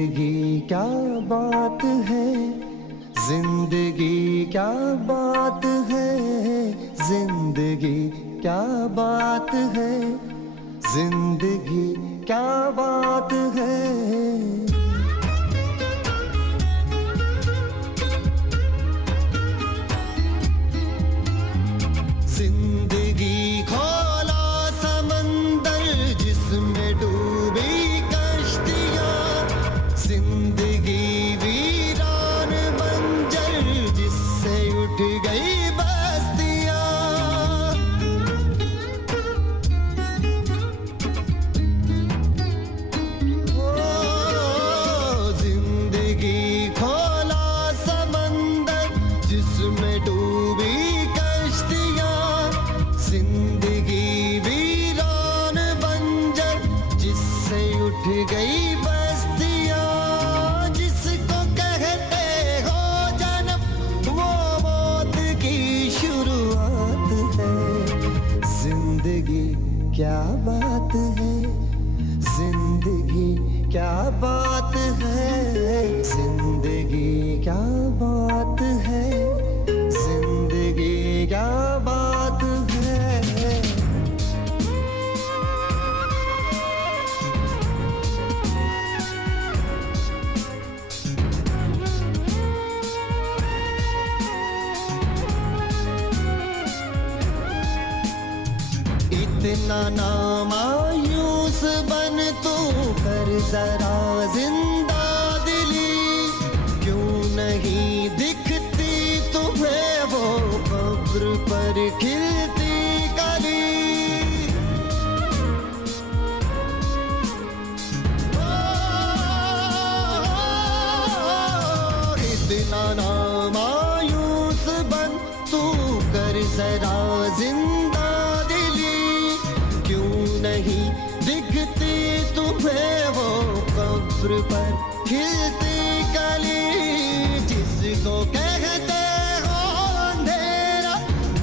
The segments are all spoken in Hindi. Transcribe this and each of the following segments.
जिंदगी क्या बात है, जिंदगी क्या बात है, जिंदगी क्या बात है, जिंदगी क्या बात है। जिंदगी खोला समंदर जिसमें डूबी कश्तियां, जिंदगी वीरान बंजर जिससे उठ गई बस्तियां। ओ जिंदगी खोला समंदर जिसमें डूबी जिंदगी वीरान बंजर जिससे उठ गई बस्तियां। जिसको कहते हो जन्म वो मौत की शुरुआत है। जिंदगी क्या बात है, जिंदगी क्या बात है, जिंदगी क्या बात है, जिंदगी क्या बात है। इतना ना मायूस बन तू कर जरा जिंदा दिली, क्यों नहीं दिखती तुम्हें वो कब्र पर खिलती कली। इतना ना मायूस बन तू कर जरा जिंदा दिली, क्यों नहीं दिखती तुम्हें वो कब्र पर खिलती कली। जिसको कहते हो अंधेरा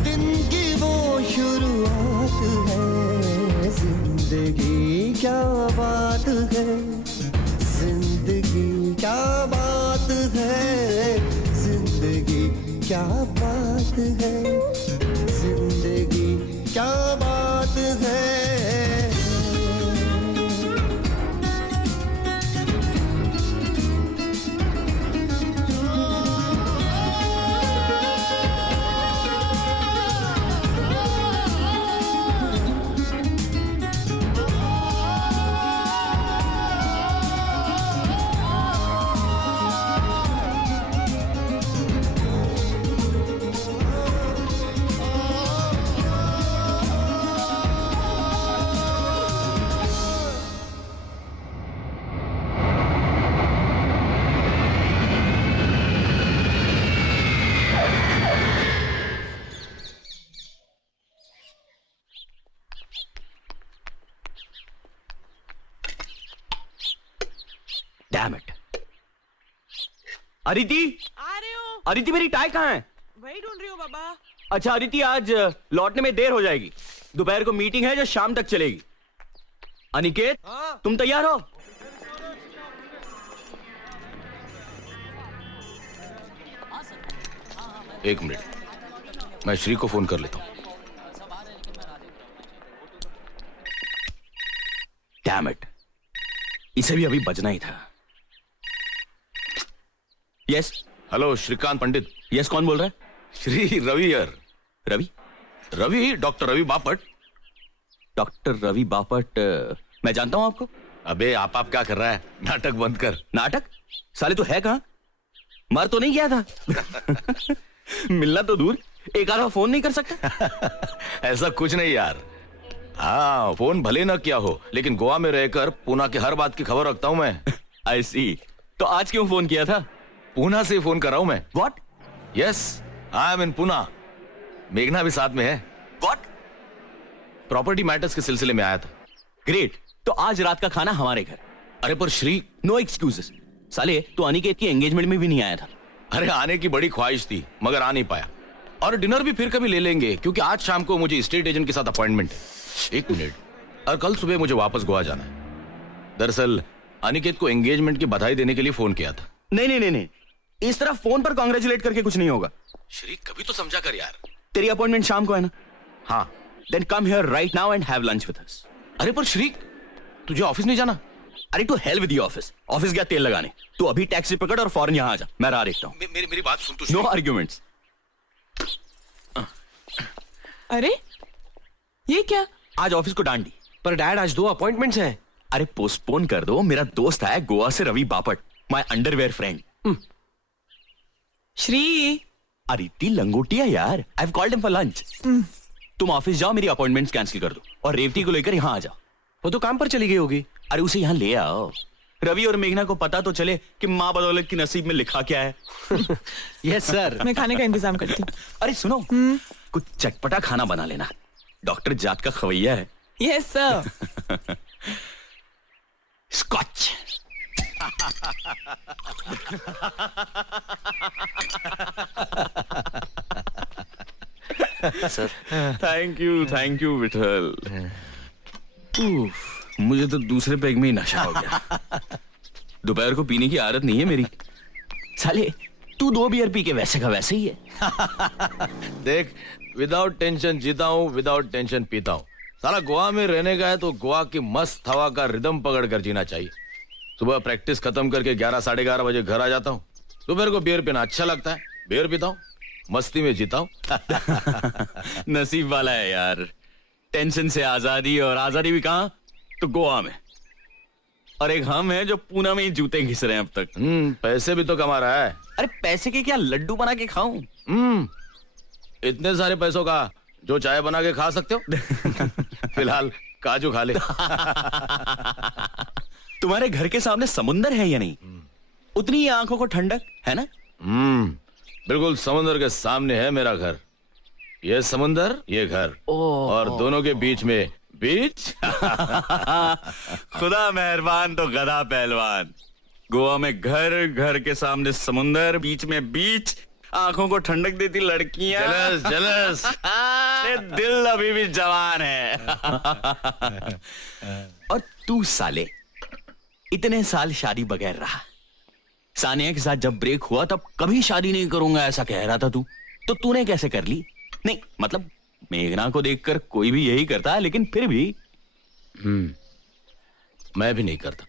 दिन की वो शुरुआत है। जिंदगी क्या बात है, जिंदगी क्या बात है, जिंदगी क्या बात है, जिंदगी क्या बात है। Damn it. अदिति, आ रही हूँ। अदिति मेरी टाई कहाँ है? वही ढूंढ रही हूँ बाबा। अच्छा अदिति, आज लौटने में देर हो जाएगी। दोपहर को मीटिंग है जो शाम तक चलेगी। अनिकेत, तुम तैयार हो? एक मिनट, मैं श्री को फोन कर लेता हूँ। Damn it. इसे भी अभी बजना ही था। यस। हेलो श्रीकांत पंडित। यस, कौन बोल रहा है? श्री रवि यार। रवि? रवि, डॉक्टर रवि बापट। डॉक्टर रवि बापट? मैं जानता हूं आपको। अबे आप क्या कर रहा है? नाटक बंद कर। नाटक? साले तो है कहां? मर तो नहीं गया था? मिलना तो दूर, एक आधा फोन नहीं कर सकता? ऐसा कुछ नहीं यार। हाँ, फोन भले ना किया हो, लेकिन गोवा में रहकर पूना की हर बात की खबर रखता हूं मैं। आई सी। तो आज क्यों फोन किया था? पूना से फोन कर रहा हूं मैं। What? यस, आई एम इन पूना। मेघना भी साथ में है। What? प्रॉपर्टी मैटर्स के सिलसिले में आया था। ग्रेट। तो आज रात का खाना हमारे घर। अरे पर श्री। No excuses. साले तो अनिकेत की एंगेजमेंट में भी नहीं आया था। अरे आने की बड़ी ख्वाहिश थी मगर आ नहीं पाया। और डिनर भी फिर कभी ले लेंगे क्योंकि आज शाम को मुझे स्टेट एजेंट के साथ अपॉइंटमेंट है। एक मिनट, और कल सुबह मुझे वापस गोवा जाना है। दरअसल अनिकेत को एंगेजमेंट की बधाई देने के लिए फोन किया था। नहीं नहीं नहीं नहीं, इस तरह फोन पर कांग्रेचुलेट करके कुछ नहीं होगा। श्री कभी तो समझा कर यार। तेरी अपॉइंटमेंट शाम को है ना? हाँ। Then come here right now and have lunch with us. अरे पर श्री, तुझे ऑफिस नहीं जाना? अरे to hell with your office. Office गया तेल लगाने, तू अभी टैक्सी पकड़ और फौरन यहाँ आ जा, मैं राह देखता हूँ। मेरी बात सुन तू। No arguments. अरे ये क्या? आज ऑफिस को डांडी। पर डैड आज 2 अपॉइंटमेंट्स हैं। अरे पोस्टपोन कर दो, मेरा दोस्त है गोवा से Ravi Bapat, my underwear friend. Shri Aditi लंगोटिया यार, I have called him for lunch. तुम ऑफिस जाओ, मेरी अपॉइंटमेंट्स कैंसिल कर दो और रेवती को लेकर यहाँ आ जाओ। वो तो काम पर चली गई होगी। अरे उसे यहाँ ले आओ, रवि और मेघना को पता तो चले कि माँ बदौलत की नसीब में लिखा क्या है। Yes sir. मैं खाने का इंतजाम करती हूँ। अरे सुनो, कुछ चटपटा खाना बना लेना, डॉक्टर जात का खवैया है। Yes sir. Scotch. Sir thank you Vithal. मुझे तो दूसरे पैग में ही नशा हो गया। दोपहर को पीने की आदत नहीं है मेरी। साले तू 2 बियर पी के वैसे का वैसे ही है। देख, विदाउट टेंशन जीता हूँ, विदाउट टेंशन पीता हूँ। साला गोवा में रहने का है तो गोवा की मस्त हवा का रिदम पकड़ कर जीना चाहिए। सुबह प्रैक्टिस खत्म करके 11 साढ़े 11 बजे घर आ जाता हूँ। दोपहर को बियर पीना अच्छा लगता है, बियर पीता हूँ, मस्ती में जीता हूँ। नसीब वाला है यार, टेंशन से आजादी, और आजादी भी कहाँ, तो गोवा में। और एक हम है जो पूना में ही जूते घिस रहे हैं अब तक। पैसे भी तो कमा रहा है। अरे पैसे के क्या लड्डू बना के खाऊं? इतने सारे पैसों का जो चाय बना के खा सकते हो। फिलहाल काजू खा ले। तुम्हारे घर के सामने समुंदर है या नहीं? उतनी ही आंखों को ठंडक है ना? बिल्कुल समुंदर के सामने है मेरा घर। ये समुंदर, ये घर, और दोनों के बीच में बीच। खुदा मेहरबान तो गधा पहलवान। गोवा में घर, घर के सामने समुंदर, बीच में बीच, आंखों को ठंडक देती लड़कियां। Jealous jealous. दिल अभी भी जवान है। और तू साले इतने साल शादी बगैर रहा। सानिया के साथ जब ब्रेक हुआ तब कभी शादी नहीं करूंगा ऐसा कह रहा था तू, तो तूने कैसे कर ली? नहीं मतलब मेघना को देखकर कोई भी यही करता है, लेकिन फिर भी। मैं भी नहीं करता,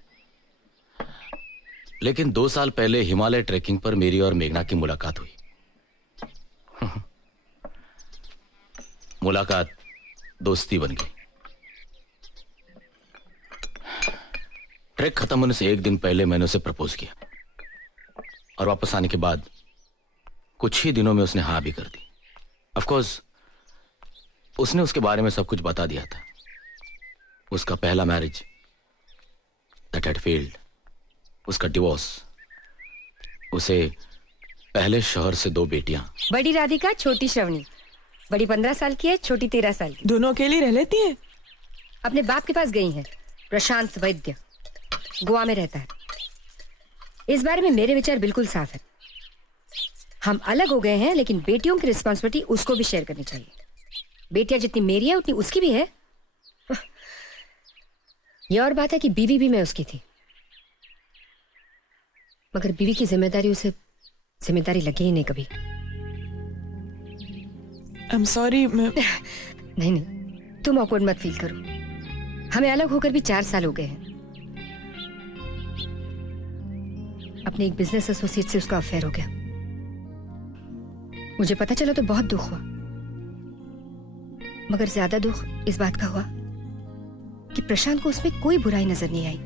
लेकिन 2 साल पहले हिमालय ट्रैकिंग पर मेरी और मेघना की मुलाकात हुई। मुलाकात दोस्ती बन गई। ट्रैक खत्म होने से 1 दिन पहले मैंने उसे प्रपोज किया, और वापस आने के बाद कुछ ही दिनों में उसने हाँ भी कर दी। ऑफ कोर्स उसने उसके बारे में सब कुछ बता दिया था। उसका पहला मैरिज दैट हैड फेल्ड, उसका डिवोर्स, उसे पहले शौहर से 2 बेटियां। बड़ी राधिका, छोटी श्रवणी। बड़ी 15 साल की है, छोटी 13 साल की। दोनों अकेली रह लेती है? अपने बाप के पास गई हैं। प्रशांत वैद्य गोवा में रहता है। इस बारे में मेरे विचार बिल्कुल साफ है। हम अलग हो गए हैं, लेकिन बेटियों की रिस्पॉन्सिबिलिटी उसको भी शेयर करनी चाहिए। बेटियां जितनी मेरी है उतनी उसकी भी है। यह और बात है कि बीवी भी मैं उसकी थी, मगर बीवी की जिम्मेदारी उसे जिम्मेदारी लगी ही नहीं कभी। I'm sorry, मैं नहीं नहीं, तुम ऑकवर्ड मत फील करो। हमें अलग होकर भी 4 साल हो गए हैं। अपने एक बिजनेस एसोसिएट से उसका अफेयर हो गया। मुझे पता चला तो बहुत दुख हुआ, मगर ज्यादा दुख इस बात का हुआ कि प्रशांत को उसमें कोई बुराई नजर नहीं आई।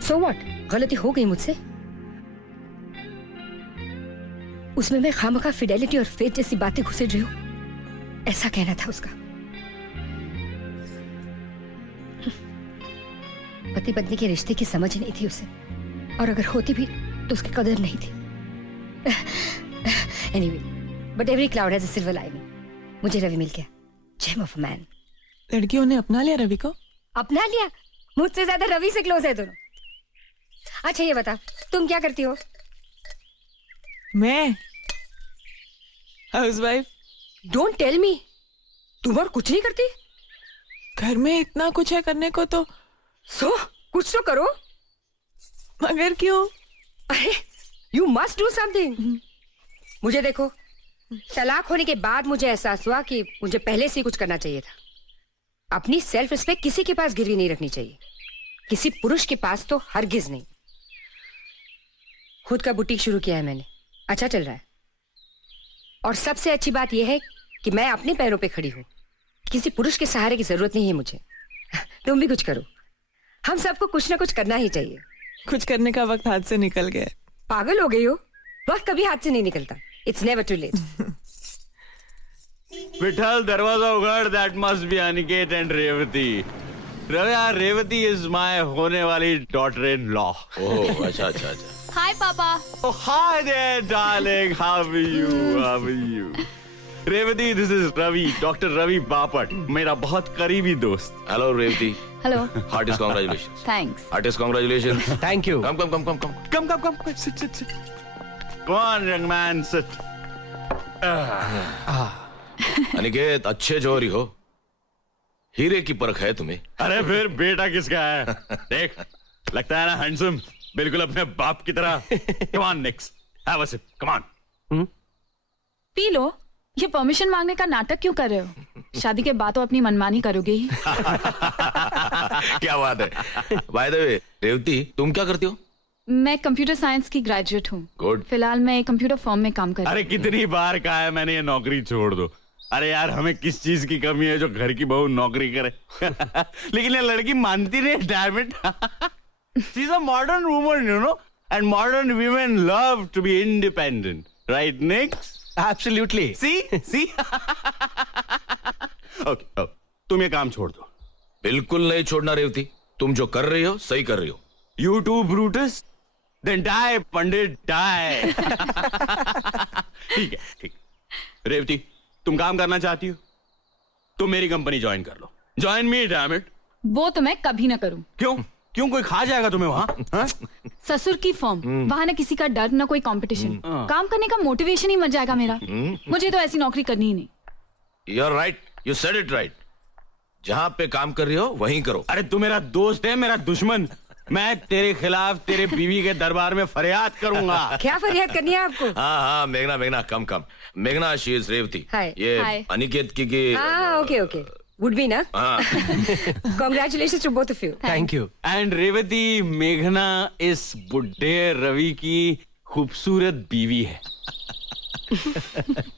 सो व्हाट, गलती हो गई मुझसे। उसमें मैं खामखा फिडेलिटी और फेथ जैसी बातें घुसेड़ रही हूं, ऐसा कहना था उसका। पति पत्नी के रिश्ते की समझ नहीं थी उसे, और अगर होती भी तो उसकी कदर नहीं थी। Anyway, but every cloud has a silver lining. मुझे रवि मिल गया, जेम ऑफ अ मैन। लड़कियों ने अपना लिया रवि को? अपना लिया? मुझसे ज्यादा रवि से क्लोज है दोनों। अच्छा ये बता, तुम क्या करती हो? मैं हाउसवाइफ। डोंट टेल मी, तुम और कुछ नहीं करती? घर में इतना कुछ है करने को तो। सो कुछ तो करो। मगर क्यों? अरे यू मस्ट डू समथिंग। मुझे देखो, तलाक होने के बाद मुझे एहसास हुआ कि मुझे पहले से ही कुछ करना चाहिए था। अपनी सेल्फ रिस्पेक्ट किसी के पास गिरवी नहीं रखनी चाहिए, किसी पुरुष के पास तो हरगिज नहीं। खुद का बुटीक शुरू किया है मैंने, अच्छा चल रहा है। और सबसे अच्छी बात यह है कि मैं अपने पैरों पे खड़ी हूँ, किसी पुरुष के सहारे की जरूरत नहीं है मुझे। तुम भी कुछ करो, हम सबको कुछ ना कुछ करना ही चाहिए। कुछ करने का वक्त हाथ से निकल गया है। पागल हो गई हो? वक्त कभी हाथ से नहीं निकलता। It's never too late. Vithal, दरवाजा उगाड़। That must be Aniket and Revati. यार, रेवती इज माय होने वाली डॉटर इन लॉ। ओह, अच्छा अच्छा अच्छा। हाय पापा। Oh, hi there, darling. How are you? How are you? Revati, this is Ravi, Dr. Ravi Bapat, मेरा बहुत करीबी दोस्त। Hello Revati. Hello. Heartiest congratulation. Thanks. Heartiest congratulation. Thank you. Come come come come come. Come, sit. Come on, young man, sit. Aniket, अच्छे जोरी हो, हीरे की परख है तुम्हें। अरे फिर बेटा किसका है? देख, लगता है ना हैंडसम, बिल्कुल अपने बाप की तरह। Come on, Nix, have a sip. Come on. पी लो। ये परमिशन मांगने का नाटक क्यों कर रहे हो? शादी के बाद तो अपनी मनमानी करोगे ही। क्या बात है। बाय द वे, रेवती, तुम क्या करती हो? मैं कंप्यूटर साइंस की ग्रेजुएट हूँ। गुड। फिलहाल मैं कंप्यूटर फर्म में काम कर रही अरे कितनी बार कहा है मैंने, ये नौकरी छोड़ दो। अरे यार, हमें किस चीज की कमी है जो घर की बहू नौकरी करे? लेकिन ये लड़की मानती नहीं। Damn it. She is a modern woman, you know, and modern women love to be independent, right Nix? Absolutely. See. Okay, तुम ये काम छोड़ दो। बिल्कुल नहीं छोड़ना रेवती, तुम जो कर रही हो सही कर रही हो। You too, Brutus? Then die, Pandit, die. ठीक है। रेवती, तुम काम करना चाहती हो? तुम मेरी कंपनी ज्वाइन कर लो। Join me, damn it. वो तो मैं कभी ना करूँ। क्यों कोई खा जाएगा तुम्हें वहां? ससुर की फर्म, वहाँ ना किसी का डर ना कोई कंपटीशन। काम करने का मोटिवेशन ही मर जाएगा मेरा। मुझे तो ऐसी नौकरी करनी ही नहीं। You're right, you said it right. जहां पे काम कर रही हो वहीं करो। अरे तू मेरा दोस्त है, मेरा दुश्मन। मैं तेरे खिलाफ तेरे बीवी के दरबार में फरियाद करूंगा। क्या फरियाद करनी है आपको? हाँ, मेघना कम। मेघना, शी इज रेवती। हाय। ये हाय। अनिकेत की हाँ, ओके। वुड बी ना? हाँ। Congratulations to both of you. Thank you. And Revati, मेघना इस बुड्ढे रवि की खूबसूरत बीवी है।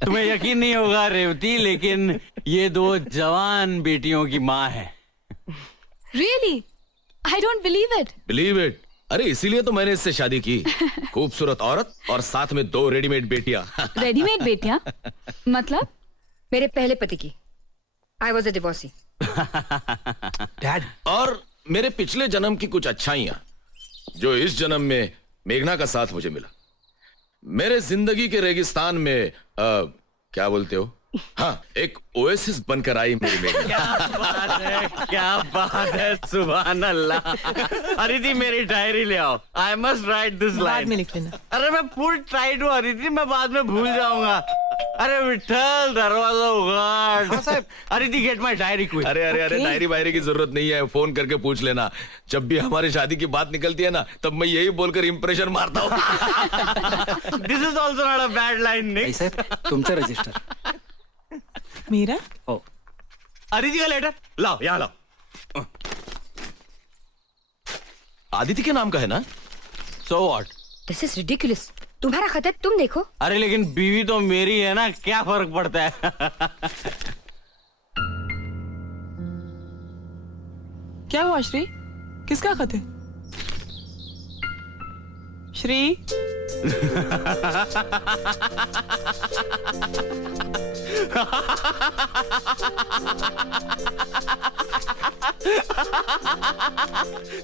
तुम्हें यकीन नहीं होगा रेवती, लेकिन ये दो जवान बेटियों की माँ है। Really? I don't believe it. Believe it. अरे इसीलिए तो मैंने इससे शादी की। खूबसूरत औरत और साथ में 2 रेडीमेड बेटियां। रेडीमेड बेटियां? मतलब? मेरे पहले पति की। I was a divorcee. Dad. और मेरे पिछले जन्म की कुछ अच्छाइयां जो इस जन्म में मेघना का साथ मुझे मिला। मेरे जिंदगी के रेगिस्तान में क्या बोलते हो, हाँ, एक ओएसिस बनकर आई मेरी मेघना। क्या बात है, सुभान अल्लाह। अदिति, मेरी डायरी ले आओ। आई मस्ट राइट दिस बाद लाइन। में लिख लेना। अरे मैं फुल टाइट हूँ अदिति, मैं बाद में भूल जाऊंगा। अरे विठल, दरवाजा उगाड़। Aditi, get my diary quick. अरे डायरी वायरी की जरूरत नहीं है, फोन करके पूछ लेना। जब भी हमारी शादी की बात निकलती है ना, तब मैं यही बोलकर इंप्रेशन मारता हूँ। This is also not a bad line, Nick. Sir, तुमचा रजिस्टर। मेरा? अदिति का लेटर लाओ, यहाँ लाओ। आदित्य के नाम का है ना? So what? This is ridiculous. तुम्हारा खत है, तुम देखो। अरे लेकिन बीवी तो मेरी है ना, क्या फर्क पड़ता है? क्या हुआ श्री? किसका खत है? श्री?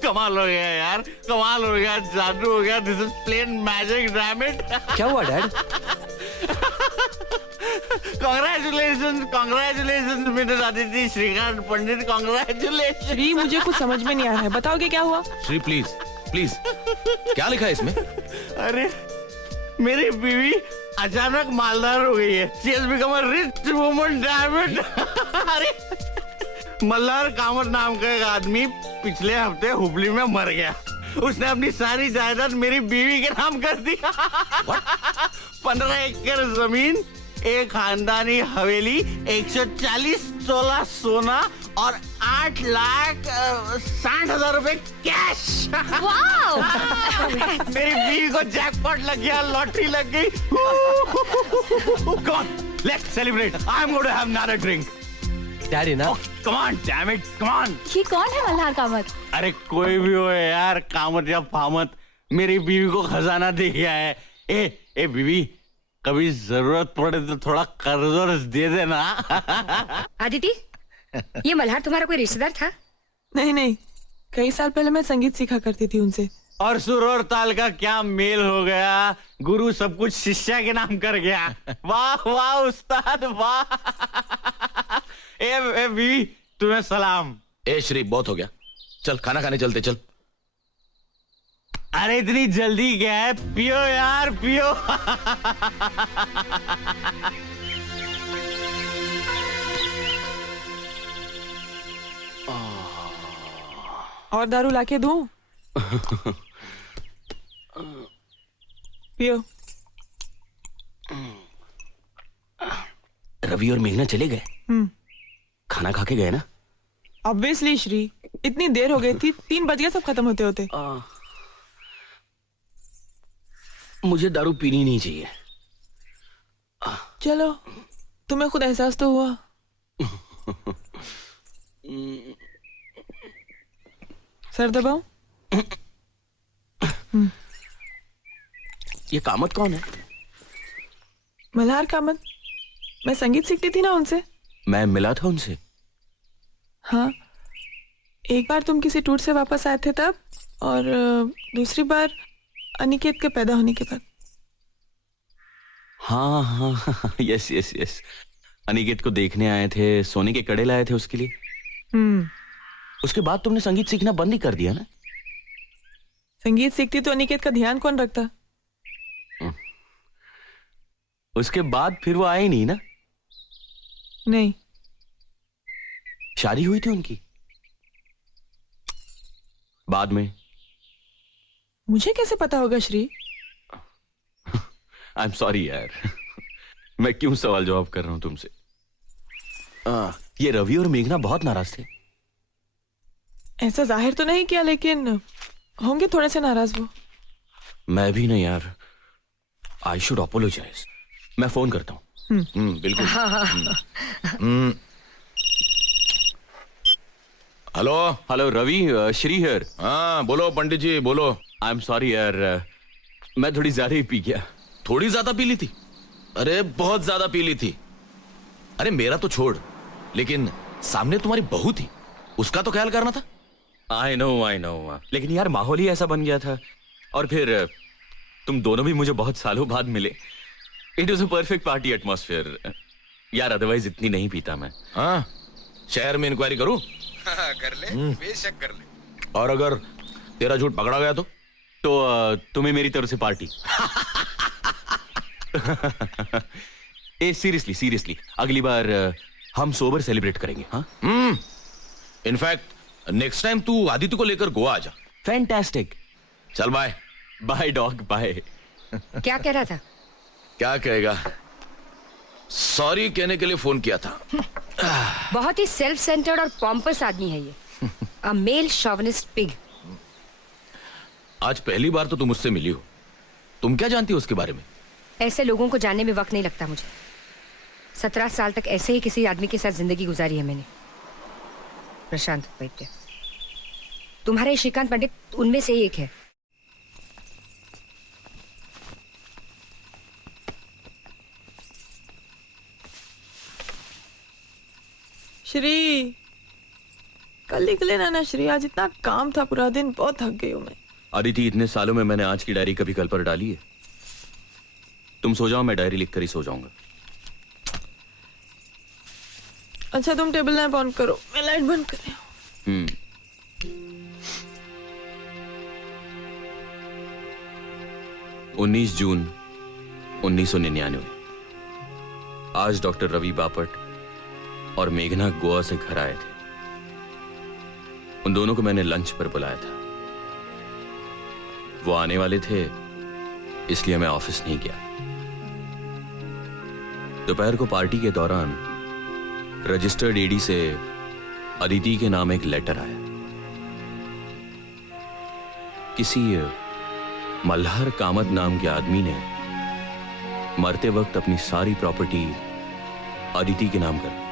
कमाल हो गया यार, कमाल हो गया, जादू हो गया। This is plain magic, damn it. क्या हुआ dad? Congratulations Mrs Aditi Shrikant Pandit, congratulations। Shri, मुझे कुछ समझ में नहीं आ रहा है, बताओगे क्या हुआ? श्री प्लीज क्या लिखा है इसमें? अरे मेरी बीवी अचानक मालदार हो गई है। She has become a rich woman, damn it। अरे मल्हार कामत नाम का एक आदमी पिछले हफ्ते हुबली में मर गया। उसने अपनी सारी जायदाद मेरी बीवी के नाम कर दी। 15 एकड़ जमीन, एक खानदानी हवेली, 140 तोला सोना और 8,60,000 रुपए कैश। मेरी बीवी को जैकपॉट लग गया, लॉटरी लग गई। Come on, let's celebrate. I'm going to have another drink. Daddy ना Come on, damn it, come on. ये कौन है मल्हार कामत? अरे कोई भी हो यार, कामत या फामत, मेरी बीवी को खजाना दे गया है। ए बीवी, कभी जरूरत पड़े तो थोड़ा कर्ज वर्ज दे देना। आदिति, ये मल्हार तुम्हारा कोई रिश्तेदार था? नहीं, कई साल पहले मैं संगीत सीखा करती थी उनसे। और सुर और ताल का क्या मेल हो गया, गुरु सब कुछ शिष्या के नाम कर गया। वाह वाह उस्ताद वाह। ए बीवी, तुम्हें सलाम। ए श्री, बहुत हो गया, चल खाना खाने चलते, चल। अरे इतनी जल्दी क्या है, पियो यार पियो। और दारू लाके दूं? पियो। रवि और मेघना चले गए? खाना खा के गए ना? ऑब्वियसली श्री, इतनी देर हो गई थी, 3 बज गए सब खत्म होते होते। मुझे दारू पीनी नहीं चाहिए। चलो, तुम्हें खुद एहसास तो हुआ। सर दबाओ। ये कामत कौन है? मल्हार कामत, मैं संगीत सीखती थी ना उनसे। मैं मिला था उनसे। हाँ, एक बार तुम किसी टूर से वापस आए थे तब, और दूसरी बार अनिकेत के पैदा होने के बाद। हाँ, यस। अनिकेत को देखने आए थे, सोने के कड़े लाए थे उसके लिए। उसके बाद तुमने संगीत सीखना बंद ही कर दिया ना? संगीत सीखती तो अनिकेत का ध्यान कौन रखता? उसके बाद फिर वो आए नहीं ना? नहीं। शादी हुई थी उनकी बाद में? मुझे कैसे पता होगा श्री? आई एम सॉरी यार। मैं क्यों सवाल जवाब कर रहा हूं तुमसे। ये रवि और मेघना बहुत नाराज थे। ऐसा जाहिर तो नहीं किया, लेकिन होंगे थोड़े से नाराज वो। मैं भी नहीं यार। I should apologise. मैं फोन करता हूँ। बिल्कुल। Hello Ravi, Shri here. हाँ बोलो पंडित जी, बोलो। आई एम सॉरी यार, मैं थोड़ी ज्यादा ही पी गया। थोड़ी ज्यादा पी ली थी? अरे बहुत ज्यादा पी ली थी। अरे मेरा तो छोड़, लेकिन सामने तुम्हारी बहू थी, उसका तो ख्याल करना था। आई नो, लेकिन यार माहौल ही ऐसा बन गया था। और फिर तुम दोनों भी मुझे बहुत सालों बाद मिले। It was a perfect party atmosphere यार, अदरवाइज इतनी नहीं पीता मैं। हाँ, शहर में इंक्वायरी करूं? कर ले, बेशक कर ले। और अगर तेरा झूठ पकड़ा गया तो तुम्हें मेरी तरफ से पार्टी। ए सीरियसली अगली बार हम सोबर सेलिब्रेट करेंगे। हाँ, इनफैक्ट नेक्स्ट टाइम तू आदित्य को लेकर गोवा आ जा। फैंटास्टिक। चल बाय। Bye dog bye. क्या कह रहा था? क्या कहेगा, सॉरी कहने के लिए फोन किया था। बहुत ही सेल्फ सेंटर्ड और पॉम्पस आदमी है ये। अ मेल शॉविनिस्ट पिग। आज पहली बार तो तुम मुझसे मिली हो, तुम क्या जानती हो उसके बारे में? ऐसे लोगों को जानने में वक्त नहीं लगता मुझे। 17 साल तक ऐसे ही किसी आदमी के साथ जिंदगी गुजारी है मैंने। प्रशांत वैद्य, तुम्हारे श्रीकांत पंडित उनमें से एक है। श्री, कल लिख लेना ना श्री, आज इतना काम था पूरा दिन, बहुत थक गई हूं मैं। अदिति, इतने सालों में मैंने आज की डायरी कभी कल पर डाली है? तुम सो जाओ, मैं डायरी लिखकर ही सो जाऊंगा। अच्छा तुम टेबल लैंप ऑन करो, मैं लाइट बंद कर रही हूं। 19 जून 1999। आज डॉक्टर रवि बापट और मेघना गोवा से घर आए थे। उन दोनों को मैंने लंच पर बुलाया था। वो आने वाले थे, इसलिए मैं ऑफिस नहीं गया। दोपहर को पार्टी के दौरान रजिस्टर्ड एडी से अदिति के नाम एक लेटर आया। किसी मल्हार कामत नाम के आदमी ने मरते वक्त अपनी सारी प्रॉपर्टी अदिति के नाम कर दी।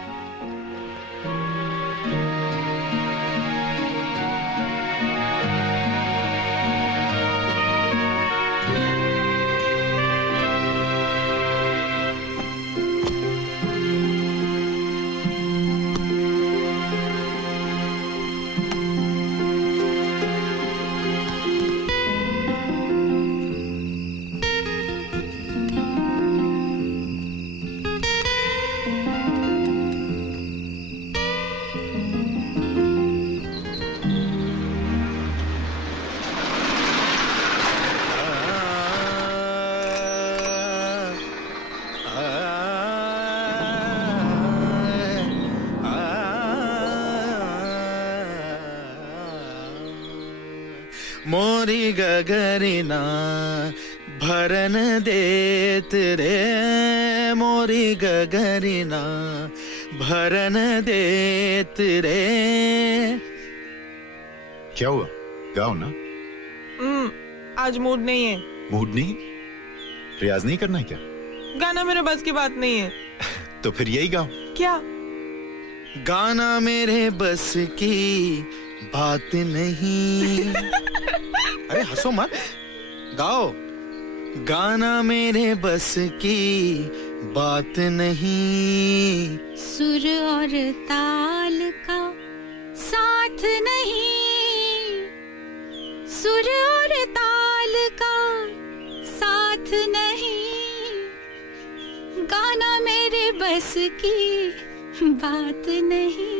मोरी गगरिना भरन देत रे, मोरी गगरिना भरन देत रे। क्या हुआ? गाओ ना। आज मूड नहीं है। मूड नहीं? रियाज नहीं करना है क्या? गाना मेरे बस की बात नहीं है। तो फिर यही गाओ। क्या? गाना मेरे बस की बात नहीं। अरे हंसो मत, गाओ। गाना मेरे बस की बात नहीं, सुर और ताल का साथ नहीं, सुर और ताल का साथ नहीं, गाना मेरे बस की बात नहीं।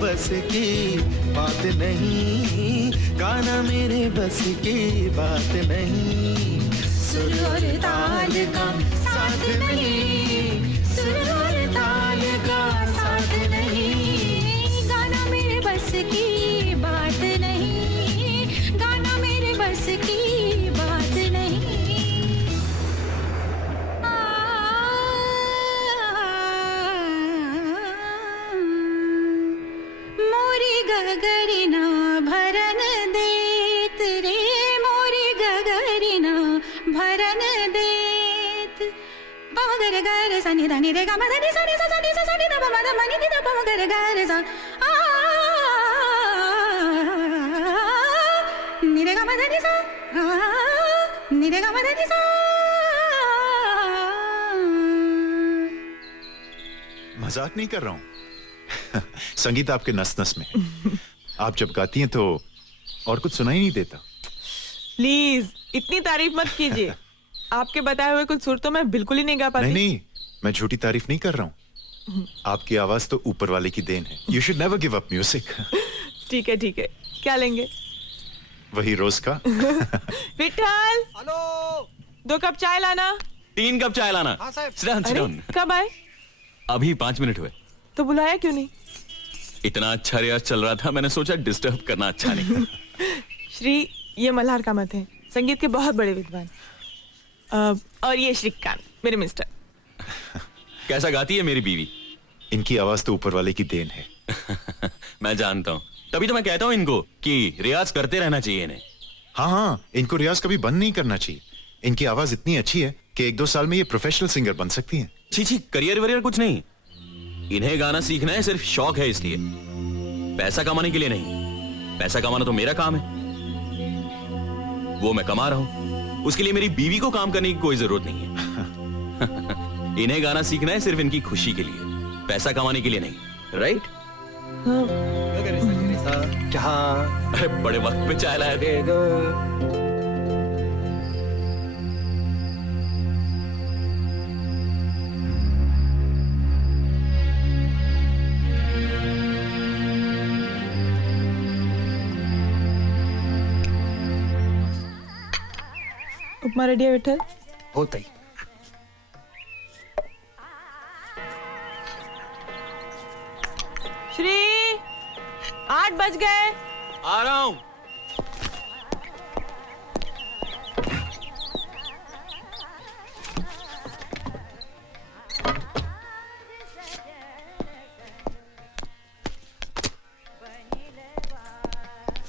बस की बात नहीं, गाना मेरे बस की बात नहीं, सुर और ताल का साथ नहीं, सुर और ताल का साथ नहीं, गाना मेरे बस की बात नहीं, गाना मेरे बस की बात नहीं। गगरिना भरन देत रे, मोरी गगरिना भरन देत। पवगर गर सनि धनि रे ग मधनि सनि स सनि स सनि ध प म ध म नि ध प म गर गर स आ नी सा नी रे गा मा नी सा। मजाक नहीं कर रहा हूं। संगीत आपके नस नस में है। आप जब गाती हैं तो और कुछ सुनाई नहीं देता। प्लीज इतनी तारीफ मत कीजिए। आपके बताए हुए कुछ सुर तो मैं बिल्कुल ही नहीं गा पाती। नहीं, मैं झूठी तारीफ नहीं कर रहा हूं। आपकी आवाज तो ऊपर वाले की देन है। You should never give up music. ठीक है ठीक है, क्या लेंगे? वही रोज का। विठल, हेलो। 2 कप चाय लाना। 3 कप चाय लाना। हाँ साहब। Sit down, sit अरे down. कब आए? अभी 5 मिनट हुए। तो बुलाया क्यों नहीं? इतना अच्छा रियाज चल रहा था, मैंने सोचा डिस्टर्ब करना अच्छा नहीं। श्री, ये मल्हार कामत हैं, संगीत के बहुत बड़े विद्वान। और ये श्रीकांत, मेरे मिस्टर। कैसा गाती है मेरी बीवी? इनकी आवाज तो ऊपर वाले की देन है। मैं जानता हूँ, तभी तो मैं कहता हूँ इनको कि रियाज करते रहना चाहिए इन्हें। हाँ, इनको रियाज कभी बंद नहीं करना चाहिए। इनकी आवाज इतनी अच्छी है कि 1-2 साल में ये प्रोफेशनल सिंगर बन सकती हैं। छी, करियर वरियर कुछ नहीं। इन्हें गाना सीखना है सिर्फ शौक है, इसलिए पैसा कमाने के लिए नहीं। पैसा कमाना तो मेरा काम है, वो मैं कमा रहा हूं। उसके लिए मेरी बीवी को काम करने की कोई जरूरत नहीं है। इन्हें गाना सीखना है सिर्फ इनकी खुशी के लिए, पैसा कमाने के लिए नहीं। राइट? अरे बड़े वक्त पे चाय लाया थे। उपमा रेडी है विठल? होता ही। श्री, 8 बज गए। आ रहा हूं।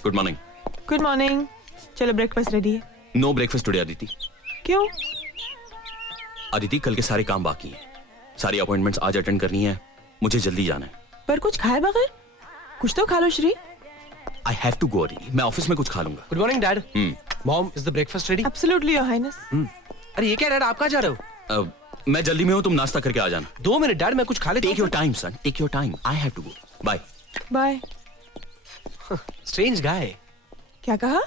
Good morning. Good morning. चलो ब्रेकफास्ट रेडी है। No breakfast today Aditi. क्यों? अदिति, कल के सारे काम बाकी हैं। सारी अपॉइंटमेंट्स आज अटेंड करनी है, मुझे जल्दी जाना है। पर कुछ खाए बगैर? कुछ तो खा लो Shri. I have to go Aditi, मैं ऑफिस में कुछ खा लूंगा। Good morning dad. Mom, is the breakfast ready? Absolutely your highness. अरे ये क्या डैड, आप कहाँ जा रहे हो? मैं जल्दी में हूँ, तुम नाश्ता करके आ जाना। 2 मिनट डैड, मैं कुछ खा लेता हूँ। Take your time son, take your time. I have to go. Bye bye. Strange guy. क्या कहा?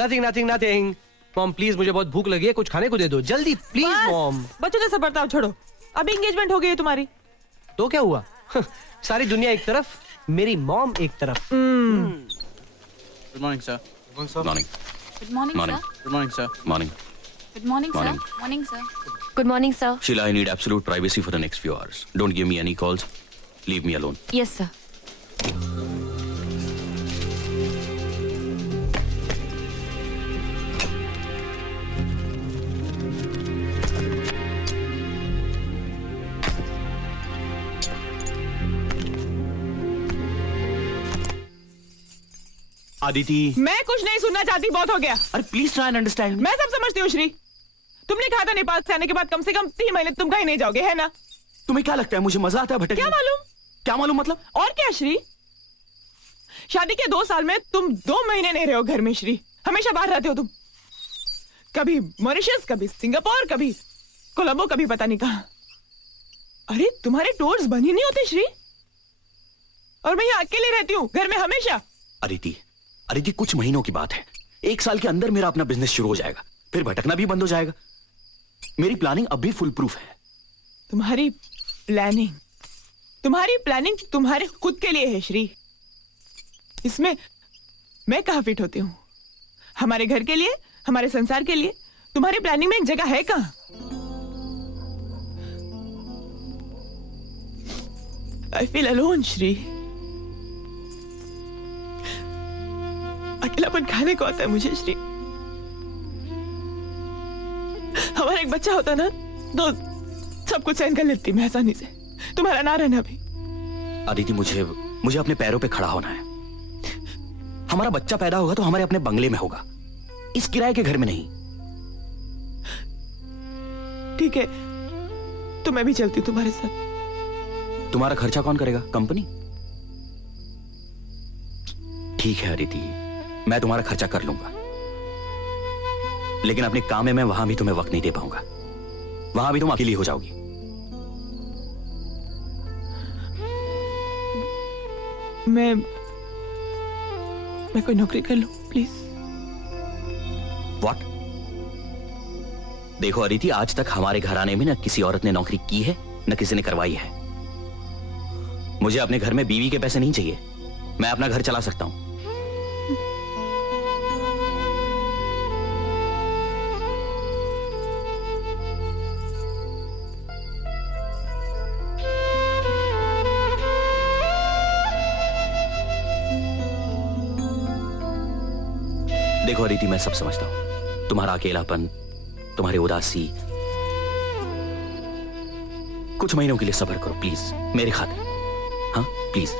नथिंग। मॉम प्लीज, मुझे बहुत भूख लगी है, कुछ खाने को दे दो जल्दी प्लीज मॉम। बच्चों जैसा बर्ताव छोड़ो, अभी एंगेजमेंट हो गई है तुम्हारी। तो क्या हुआ? सारी दुनिया एक तरफ, मेरी मॉम एक तरफ। Good morning sir. Morning. Good morning Morning. Sir. Good morning sir. Morning. Good morning sir. Morning. Morning sir. Good morning sir. Sheila, I need absolute privacy for the next few hours. Don't give me any calls. Leave me alone. Yes sir. Aditi, मैं कुछ नहीं सुनना चाहती, बहुत हो गया। अरे प्लीज ट्राई एंड अंडरस्टैंड। मैं सब समझती हूँ श्री। तुमने कहा था नेपाल से आने के बाद कम से कम 3 महीने तुम कहीं नहीं जाओगे, है ना? तुम्हें क्या लगता है मुझे मजा आता है भटकने? क्या मालूम? क्या मालूम मतलब? और क्या श्री, शादी के 2 साल में तुम 2 महीने नहीं रहे हो घर में श्री। हमेशा बाहर रहते हो तुम, कभी मॉरिशस, कभी सिंगापुर, कभी कोलंबो, कभी पता नहीं कहां। अरे तुम्हारे टूर्स बन ही नहीं होते श्री। और मैं यहाँ अकेले रहती हूँ घर में हमेशा। अदिति, कुछ महीनों की बात है। 1 साल के अंदर मेरा अपना बिजनेस शुरू हो जाएगा, फिर भटकना भी बंद हो जाएगा। मेरी प्लानिंग अब भी फुल प्रूफ है। तुम्हारी प्लानिंग तुम्हारे खुद के लिए है श्री। इसमें मैं कहाँ फिट होती हूँ? हमारे घर के लिए, हमारे संसार के लिए तुम्हारी प्लानिंग में एक जगह है कहाँ? I feel alone Shri. अकेलापन खाने को आता है मुझे श्री। हमारा एक बच्चा होता ना तो सब कुछ सहन कर लेती मैं आसानी से। तुम्हारा ना रहना भी। आदिति, मुझे अपने पैरों पे खड़ा होना है। हमारा बच्चा पैदा होगा तो हमारे अपने बंगले में होगा, इस किराए के घर में नहीं। ठीक है, तो मैं भी चलती हूँ तुम्हारे साथ। तुम्हारा खर्चा कौन करेगा? कंपनी? ठीक है आदिति, मैं तुम्हारा खर्चा कर लूंगा, लेकिन अपने काम में मैं वहां भी तुम्हें वक्त नहीं दे पाऊंगा। वहां भी तुम अकेली हो जाओगी। मैं कोई नौकरी कर लूं प्लीज। व्हाट? देखो अदिति, आज तक हमारे घराने में न किसी औरत ने नौकरी की है न किसी ने करवाई है। मुझे अपने घर में बीवी के पैसे नहीं चाहिए। मैं अपना घर चला सकता हूं। देखो अदिति, मैं सब समझता हूं। तुम्हारा अकेलापन, तुम्हारी उदासी। कुछ महीनों के लिए सब्र करो प्लीज, मेरे खातिर। हाँ प्लीज।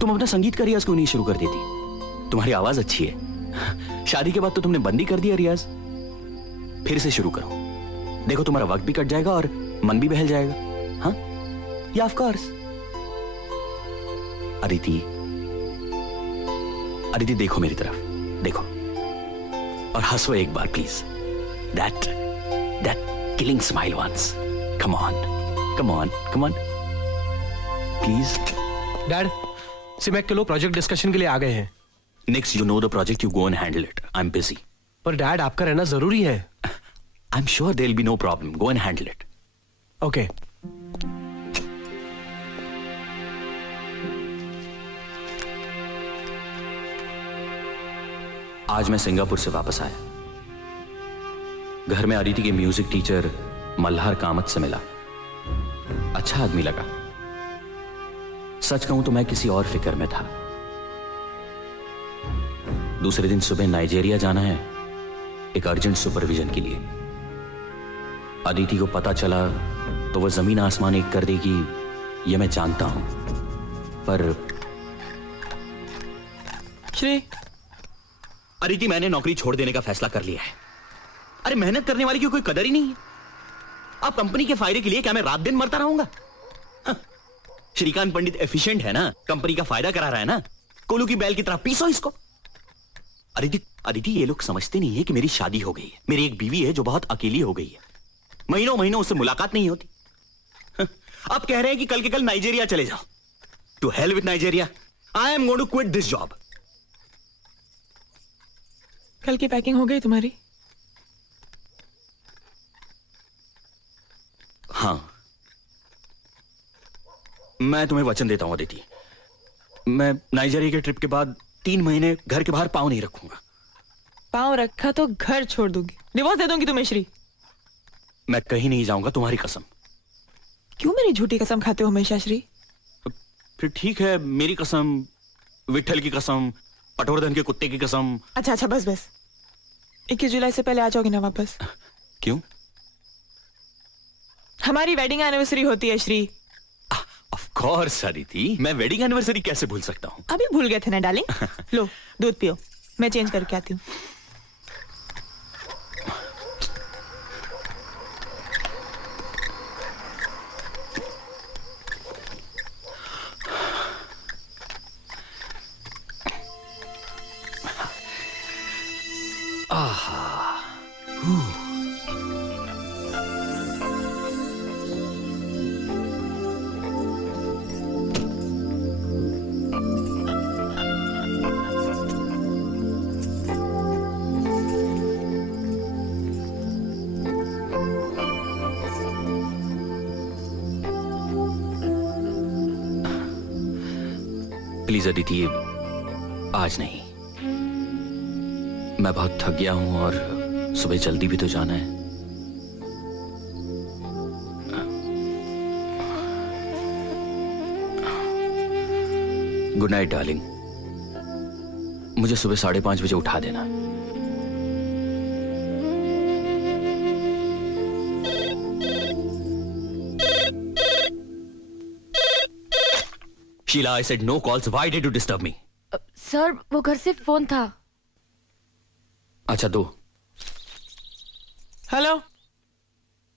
तुम अपना संगीत का रियाज क्यों नहीं शुरू कर देती? तुम्हारी आवाज अच्छी है। शादी के बाद तो तुमने बंद ही कर दिया रियाज। फिर से शुरू करो। देखो तुम्हारा वक्त भी कट जाएगा और मन भी बहल जाएगा। हाँ या ऑफ कोर्स। अदिति, अदिति देखो मेरी तरफ, देखो और हंसो एक बार please. That killing smile once. Come on, come on, come on please. Dad, सिमैक के लोग प्रोजेक्ट डिस्कशन के लिए आ गए हैं। Next you know the project, you go and handle it. I am busy. पर डैड, आपका रहना जरूरी है। I am sure there will be no problem. Go and handle it. Okay. आज मैं सिंगापुर से वापस आया। घर में अदिति के म्यूजिक टीचर मल्हार कामत से मिला। अच्छा आदमी लगा। सच कहूं तो मैं किसी और फिक्र में था। दूसरे दिन सुबह नाइजीरिया जाना है एक अर्जेंट सुपरविजन के लिए। अदिति को पता चला तो वह जमीन आसमान एक कर देगी, यह मैं जानता हूं। पर श्री, अदिति, मैंने नौकरी छोड़ देने का फैसला कर लिया है। अरे मेहनत करने वाली की कोई कदर ही नहीं है। अब कंपनी के फायदे के लिए क्या मैं रात दिन मरता रहूंगा? हाँ। श्रीकांत पंडित एफिशिएंट है ना, कंपनी का फायदा करा रहा है ना। कोलू की बैल की तरह पीसो इसको। अदिति, ये लोग समझते नहीं है कि मेरी शादी हो गई है। मेरी एक बीवी है जो बहुत अकेली हो गई है। महीनों महीनों उससे मुलाकात नहीं होती। हाँ। अब कह रहे हैं कि कल के कल नाइजीरिया चले जाओ। To hell with Nigeria. I am going to quit this job. कल की पैकिंग हो गई तुम्हारी? हाँ, मैं तुम्हें वचन देता हूं अदिति, मैं नाइजीरिया के ट्रिप के बाद 3 महीने घर के बाहर पांव नहीं रखूंगा। पांव रखा तो घर छोड़ दूंगी, डिवोर्स दे दूंगी तुम्हें श्री। मैं कहीं नहीं जाऊंगा, तुम्हारी कसम। क्यों मेरी झूठी कसम खाते हो हमेशा श्री? फिर ठीक है, मेरी कसम, विट्ठल की कसम, पटवर्धन के कुत्ते की कसम। अच्छा बस 21 जुलाई से पहले आ जाओगे ना वापस? क्यों? हमारी वेडिंग एनिवर्सरी होती है श्री। ऑफ कोर्स अदिति, मैं वेडिंग एनिवर्सरी कैसे भूल सकता हूं? अभी भूल गए थे ना डार्लिंग। लो दूध पियो, मैं चेंज करके आती हूँ। प्लीज अदिति, आज नहीं। मैं बहुत थक गया हूं और सुबह जल्दी भी तो जाना है। Good night darling. मुझे सुबह 5:30 बजे उठा देना। Sheela, I said no calls. Why did you disturb me? Sir, वो घर से फोन था। अच्छा, दो। हेलो।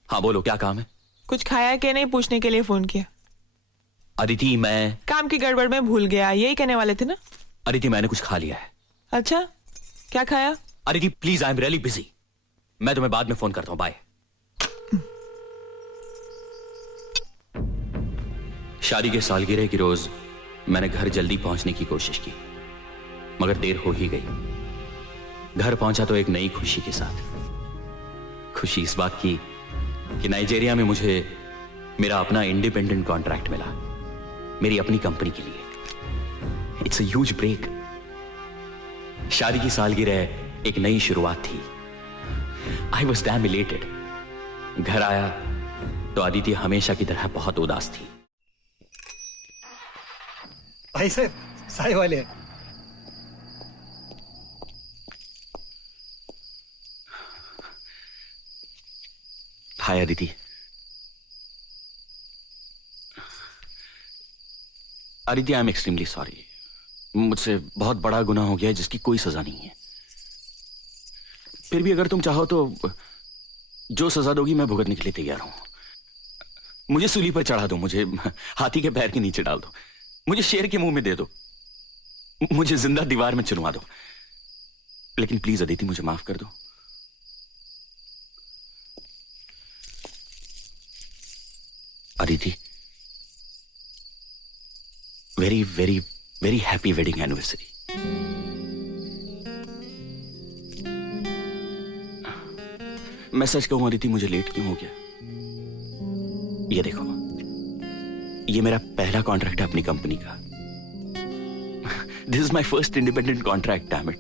हाँ बोलो, क्या काम है? कुछ खाया कि नहीं पूछने के लिए फोन किया। अदिति, मैं काम की गड़बड़ में भूल गया, यही कहने वाले थे ना? अदिति, मैंने कुछ खा लिया है। अच्छा, क्या खाया? Aditi please, I am really busy. मैं तुम्हें बाद में फोन करता हूं। बाय। शादी के सालगिरह की रोज मैंने घर जल्दी पहुंचने की कोशिश की, मगर देर हो ही गई। घर पहुंचा तो एक नई खुशी के साथ। खुशी इस बात की कि नाइजीरिया में मुझे मेरा अपना इंडिपेंडेंट कॉन्ट्रैक्ट मिला, मेरी अपनी कंपनी के लिए। It's a huge break. शादी की सालगिरह एक नई शुरुआत थी। I was damn elated. घर आया तो अदिति हमेशा की तरह बहुत उदास थी। भाई साहब, साय वाले। Hi Aditi. Aditi, I am extremely sorry. मुझसे बहुत बड़ा गुनाह हो गया है जिसकी कोई सजा नहीं है। फिर भी अगर तुम चाहो तो जो सजा दोगी मैं भुगतने के लिए तैयार हूं। मुझे सूली पर चढ़ा दो, मुझे हाथी के पैर के नीचे डाल दो, मुझे शेर के मुंह में दे दो, मुझे जिंदा दीवार में चुनवा दो, लेकिन प्लीज अदिति मुझे माफ कर दो। Aditi, very very very happy wedding anniversary. मैं सच कहूं अदिति, मुझे लेट क्यों हो गया? ये देखो, ये मेरा पहला कॉन्ट्रैक्ट है अपनी कंपनी का। This is my first independent contract, damn it.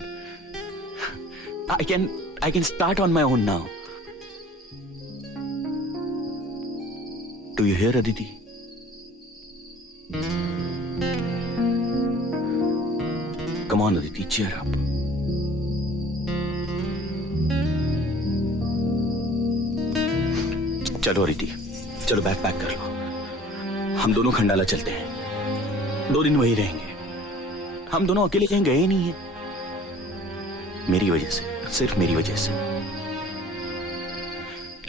I can start on my own now. Do you here Aditi? Come on, Aditi, cheer up. चलो अदिति, चलो बैग पैक कर लो। हम दोनों खंडाला चलते हैं। 2 दिन वहीं रहेंगे। हम दोनों अकेले कहीं गए नहीं हैं। मेरी वजह से, सिर्फ मेरी वजह से।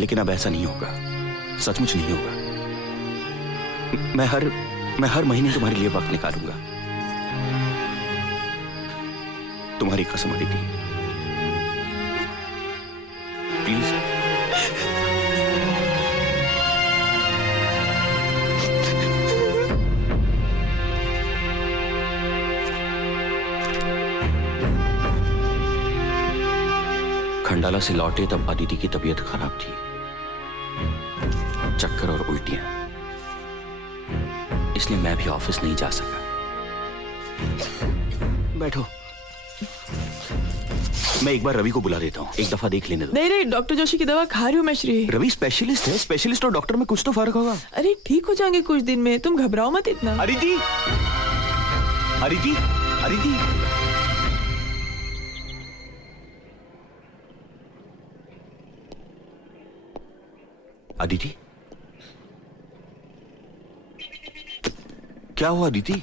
लेकिन अब ऐसा नहीं होगा, सचमुच नहीं होगा। मैं हर महीने तुम्हारे लिए वक्त निकालूंगा। तुम्हारी कसम अदिति, प्लीज। खंडाला से लौटे तब अदिति की तबीयत खराब थी, चक्कर और उल्टियां। इसलिए मैं भी ऑफिस नहीं जा सका। बैठो, मैं एक बार रवि को बुला देता हूँ, एक दफा देख लेने दो। नहीं, डॉक्टर जोशी की दवा खा रही हूँ मैं श्री। रवि स्पेशलिस्ट है, स्पेशलिस्ट और डॉक्टर में कुछ तो फर्क होगा। अरे ठीक हो जाएंगे कुछ दिन में, तुम घबराओ मत इतना। अदिति, अदिति, अदिति। अदिति, क्या हुआ अदिति?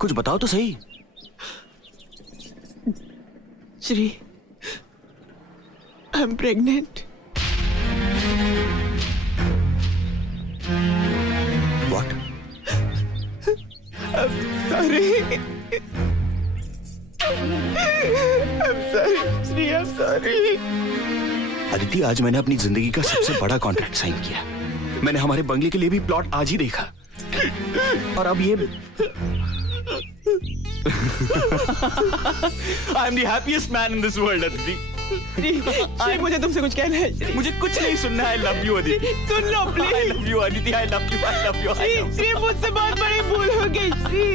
कुछ बताओ तो सही। Shri, I am pregnant. What? Shri, I am sorry. Aditi, आज मैंने अपनी जिंदगी का सबसे बड़ा कॉन्ट्रैक्ट साइन किया। मैंने हमारे बंगले के लिए भी प्लॉट आज ही देखा, और अब ये I am the happiest man in this world, Aditi. Shri, मुझे तुमसे कुछ कहना है। मुझे कुछ नहीं सुनना है। I love you, Aditi. Soon low please. I love you, Aditi. I love you. I love you. I love you. Shri, मुझसे बहुत बड़ी भूल हो गई Shri.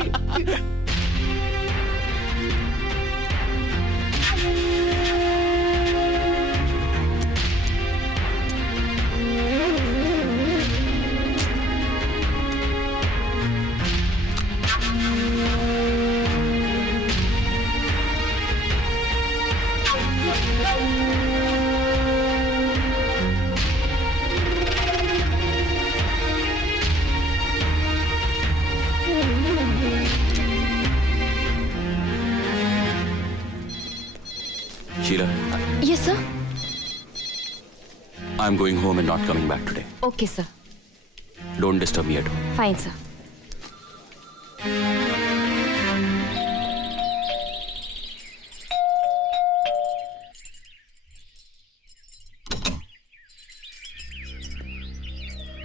Sheila, Yes, sir. I'm going home and not coming back today. Okay, sir. Don't disturb me at home. Fine, sir.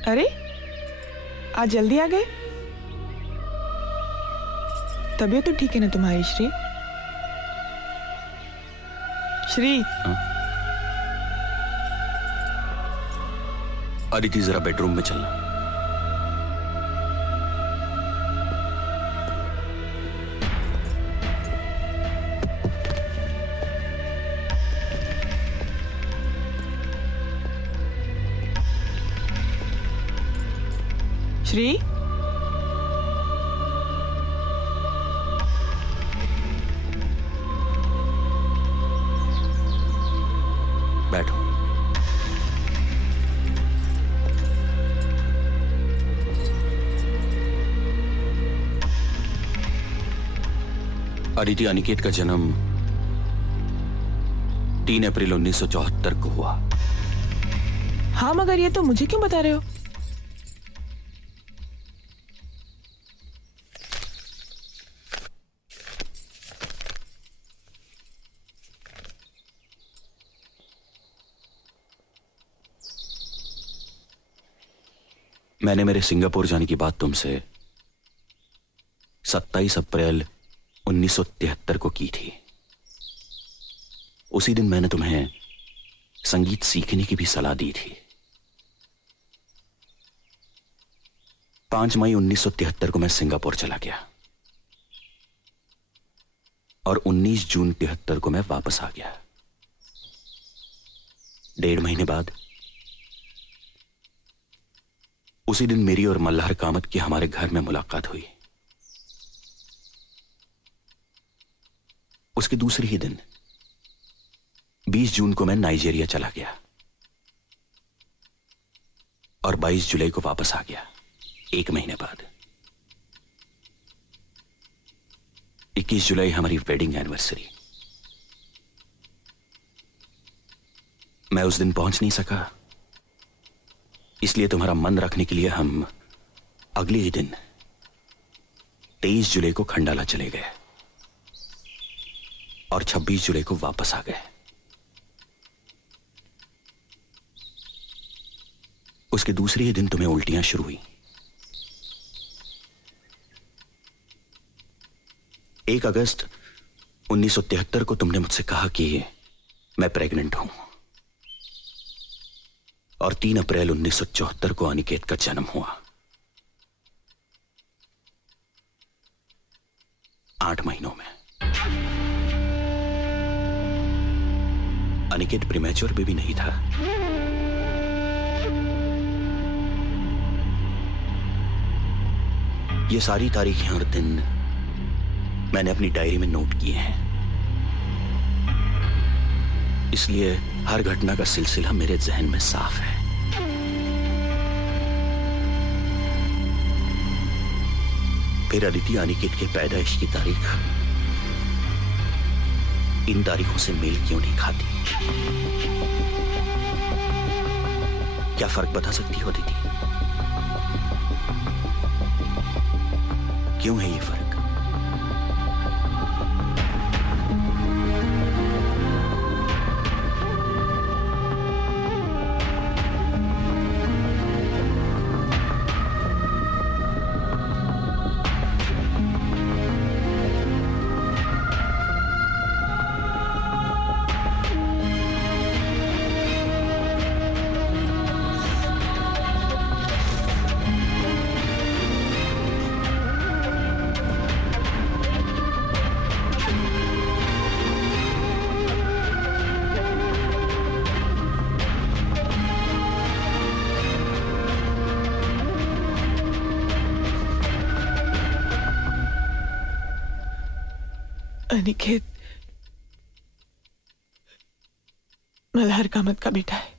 अरे आज जल्दी आ गए? तबीयत तो ठीक है ना तुम्हारी श्री? श्री अदिति जरा बेडरूम में चलना। श्री बैठो। अदिति अनिकेत का जन्म 3 अप्रैल 1974 को हुआ। हाँ, मगर ये तो मुझे क्यों बता रहे हो? मैंने मेरे सिंगापुर जाने की बात तुमसे 27 अप्रैल 1973 को की थी। उसी दिन मैंने तुम्हें संगीत सीखने की भी सलाह दी थी। 5 मई 1973 को मैं सिंगापुर चला गया और 19 जून 73 को मैं वापस आ गया। 1.5 महीने बाद उसी दिन मेरी और मल्हार कामत की हमारे घर में मुलाकात हुई। उसके दूसरे ही दिन 20 जून को मैं नाइजीरिया चला गया और 22 जुलाई को वापस आ गया। 1 महीने बाद 21 जुलाई हमारी वेडिंग एनिवर्सरी। मैं उस दिन पहुंच नहीं सका, इसलिए तुम्हारा मन रखने के लिए हम अगले ही दिन 23 जुलाई को खंडाला चले गए और 26 जुलाई को वापस आ गए। उसके दूसरे ही दिन तुम्हें उल्टियां शुरू हुई। 1 अगस्त 1973 को तुमने मुझसे कहा कि मैं प्रेग्नेंट हूं और 3 अप्रैल 1974 को अनिकेत का जन्म हुआ। 8 महीनों में अनिकेत प्रीमैच्योर बेबी नहीं था। ये सारी तारीखें और दिन मैंने अपनी डायरी में नोट किए हैं, इसलिए हर घटना का सिलसिला मेरे जहन में साफ है। फिर अदिति अनिकेत के पैदाइश की तारीख इन तारीखों से मेल क्यों नहीं खाती? क्या फर्क बता सकती हो अदिति? क्यों है ये फर्क? अनिकेत मल्हार कामत का बेटा है।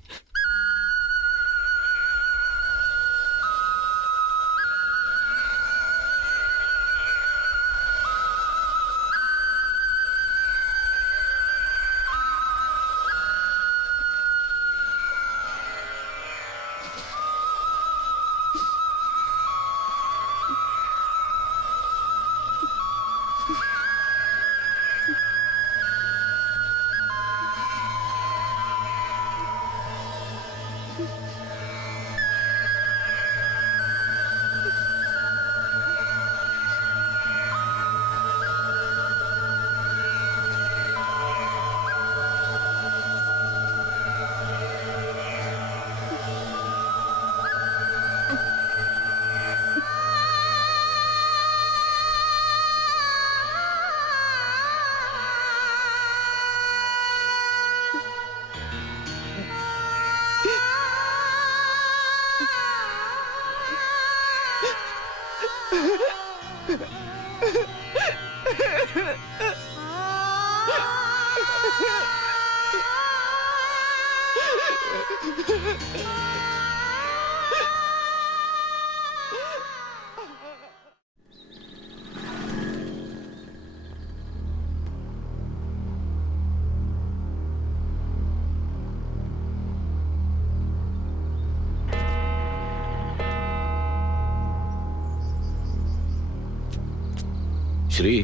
श्री,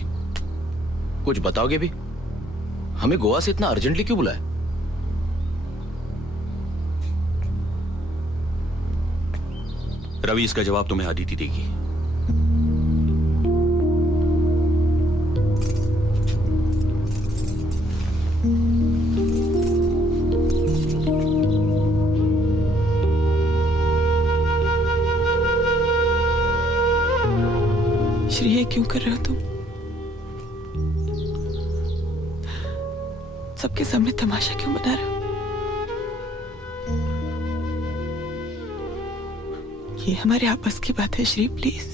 कुछ बताओगे भी? हमें गोवा से इतना अर्जेंटली क्यों बुलाया? रवि, इसका जवाब तुम्हें अदिति देगी। श्री, ये क्यों कर रहे हो तुम? सबके सामने तमाशा क्यों बना रहे हो? ये हमारे आपस की बात है श्री, प्लीज।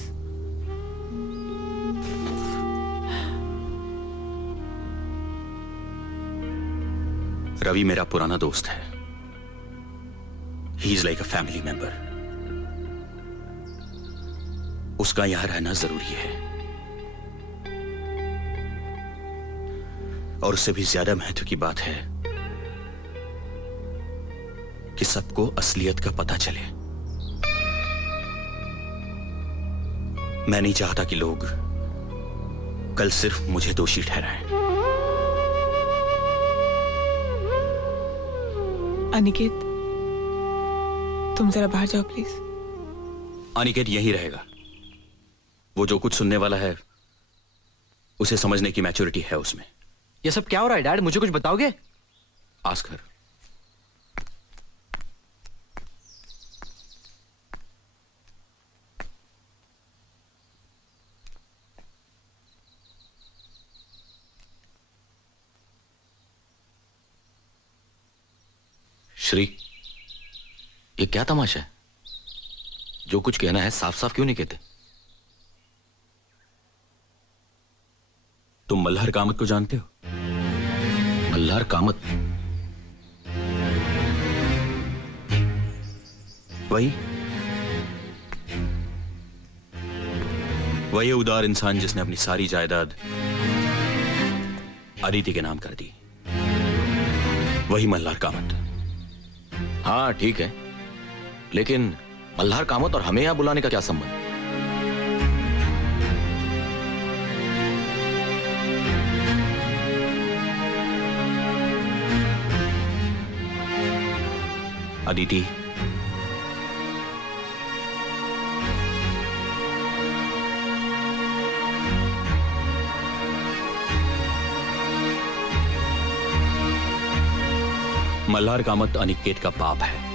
रवि मेरा पुराना दोस्त है। He is like a family member. उसका यहां रहना जरूरी है, और उससे भी ज्यादा महत्व की बात है कि सबको असलियत का पता चले। मैं नहीं चाहता कि लोग कल सिर्फ मुझे दोषी ठहराएं। अनिकेत, तुम जरा बाहर जाओ प्लीज। अनिकेत यहीं रहेगा। वो जो कुछ सुनने वाला है उसे समझने की मैच्योरिटी है उसमें। ये सब क्या हो रहा है डैड? मुझे कुछ बताओगे? Ask her. श्री, ये क्या तमाशा है? जो कुछ कहना है साफ साफ क्यों नहीं कहते? तुम मल्हार कामत को जानते हो? मल्हार कामत? वही उदार इंसान जिसने अपनी सारी जायदाद अदिति के नाम कर दी। वही मल्हार कामत। हाँ ठीक है, लेकिन मल्हार कामत और हमें यहां बुलाने का क्या संबंध? अदिति, मल्हार कामत अनिकेत का बाप है।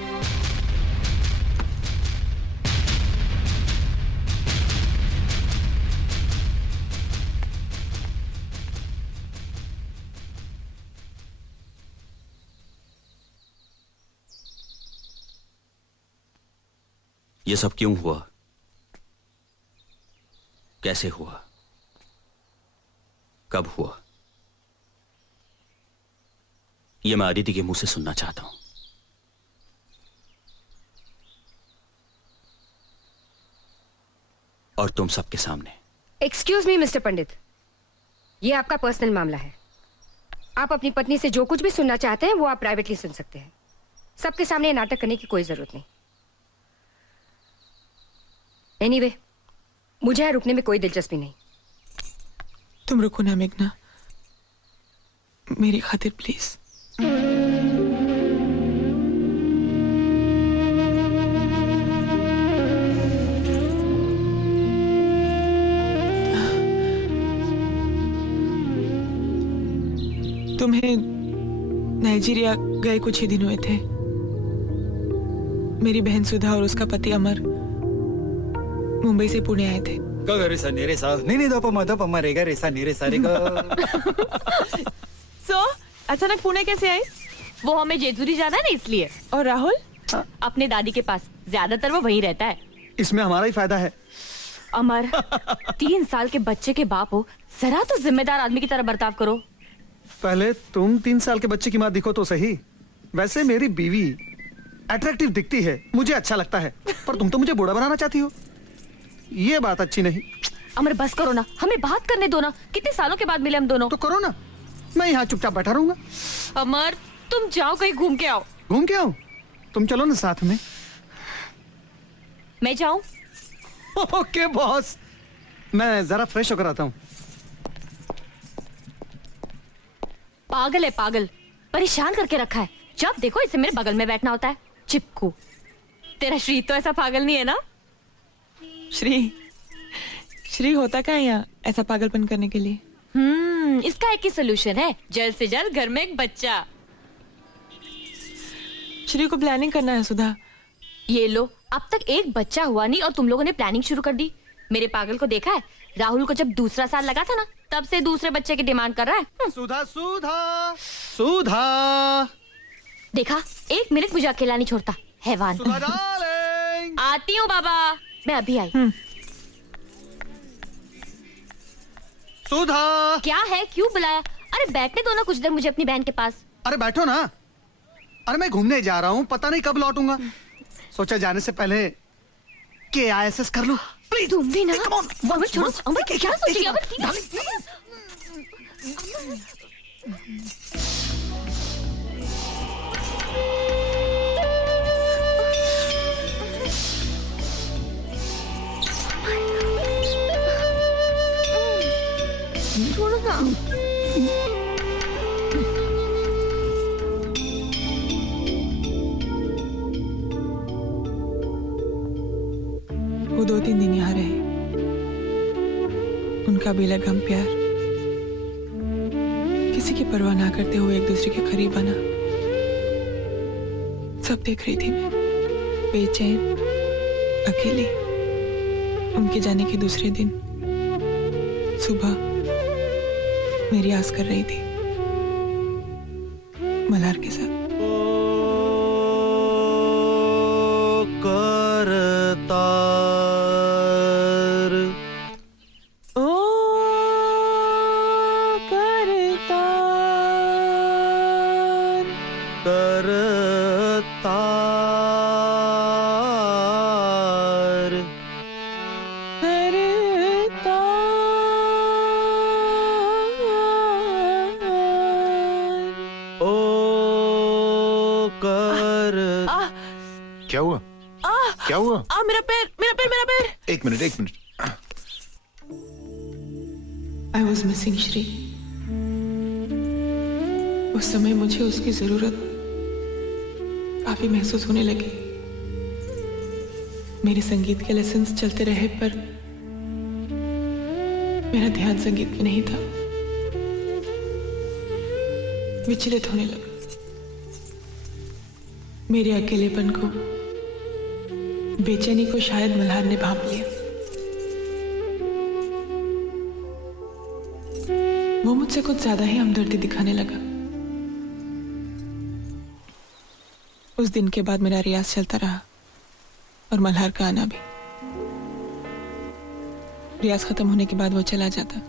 ये सब क्यों हुआ? कैसे हुआ? कब हुआ? ये मैं अदिति के मुंह से सुनना चाहता हूं। और तुम सबके सामने। एक्सक्यूज मी मिस्टर पंडित, ये आपका पर्सनल मामला है। आप अपनी पत्नी से जो कुछ भी सुनना चाहते हैं वो आप प्राइवेटली सुन सकते हैं। सबके सामने नाटक करने की कोई जरूरत नहीं। एनीवे, मुझे यहाँ रुकने में कोई दिलचस्पी नहीं। तुम रुको ना मेघना, मेरी खातिर प्लीज। तुम्हें नाइजीरिया गए कुछ ही दिन हुए थे। मेरी बहन सुधा और उसका पति अमर मुंबई से पुणे आए थे। सो अचानक पुणे कैसे आए? वो हमें जेजूरी जाना है ना, इसलिए। और राहुल? अपने दादी के पास, ज्यादातर वो वहीं रहता है। इसमें हमारा ही फायदा है। अमर, 3 साल के बच्चे के बाप हो, जरा तो जिम्मेदार आदमी की तरह बर्ताव करो। पहले तुम 3 साल के बच्चे की माँ दिखो तो सही। वैसे मेरी बीवी अट्रैक्टिव दिखती है, मुझे अच्छा लगता है, पर तुम तो मुझे बूढ़ा बनाना चाहती हो। ये बात अच्छी नहीं। अमर बस करो ना, हमें बात करने दो ना। कितने सालों के बाद मिले हम दोनों। तो करो ना, मैं यहाँ चुपचाप बैठा रहूंगा। अमर तुम जाओ, कहीं घूम के आओ। घूम के आओ? तुम चलो ना साथ में। मैं जाऊं? ओके बॉस, मैं जरा फ्रेश होकर आता हूँ। पागल है पागल, परेशान करके रखा है। जब देखो इसे मेरे बगल में बैठना होता है, चिपकू। तेरा श्री तो ऐसा पागल नहीं है ना? श्री होता क्या है यहाँ ऐसा पागलपन करने के लिए? इसका एक ही सोल्यूशन है, जल्द से जल्द घर में एक बच्चा। श्री को प्लानिंग करना है सुधा। ये लो, अब तक एक बच्चा हुआ नहीं और तुम लोगों ने प्लानिंग शुरू कर दी। मेरे पागल को देखा है? राहुल को जब दूसरा साल लगा था ना, तब से दूसरे बच्चे की डिमांड कर रहा है। सुधा सुधा सुधा, देखा, 1 मिनट मुझे अकेला नहीं छोड़ता हैवान। सुधा डार्लिंग। आती हूँ बाबा, मैं अभी आई। सुधा, क्या है, क्यों बुलाया? अरे बैठने दो ना कुछ देर मुझे अपनी बहन के पास। अरे बैठो ना। अरे मैं घूमने जा रहा हूँ, पता नहीं कब लौटूंगा। सोचा जाने से पहले KISS कर लूं। प्लीज तुम भी ना। अमर छोड़ो, अमर क्या सोचेगी? अमर छोड़ो ना। वो 2-3 दिन यहाँ रहे, उनका बेलगाम प्यार किसी की परवाह ना करते हुए एक दूसरे के करीब बना। सब देख रही थी मैं, बेचैन, अकेली। उनके जाने के दूसरे दिन सुबह मेरी आस कर रही थी मल्हार के साथ। क्या हुआ? क्या हुआ? मेरा पैर, मेरा पैर, मेरा पैर। एक minute. I was missing Shri. उस समय मुझे उसकी जरूरत काफी महसूस होने लगी। मेरे संगीत के लेसन्स चलते रहे पर मेरा ध्यान संगीत में नहीं था। विचलित होने लगा। मेरे अकेलेपन को, बेचैनी को शायद मल्हार ने भांप लिया। वो मुझसे कुछ ज्यादा ही हमदर्दी दिखाने लगा। उस दिन के बाद मेरा रियाज चलता रहा और मल्हार का आना भी। रियाज खत्म होने के बाद वो चला जाता,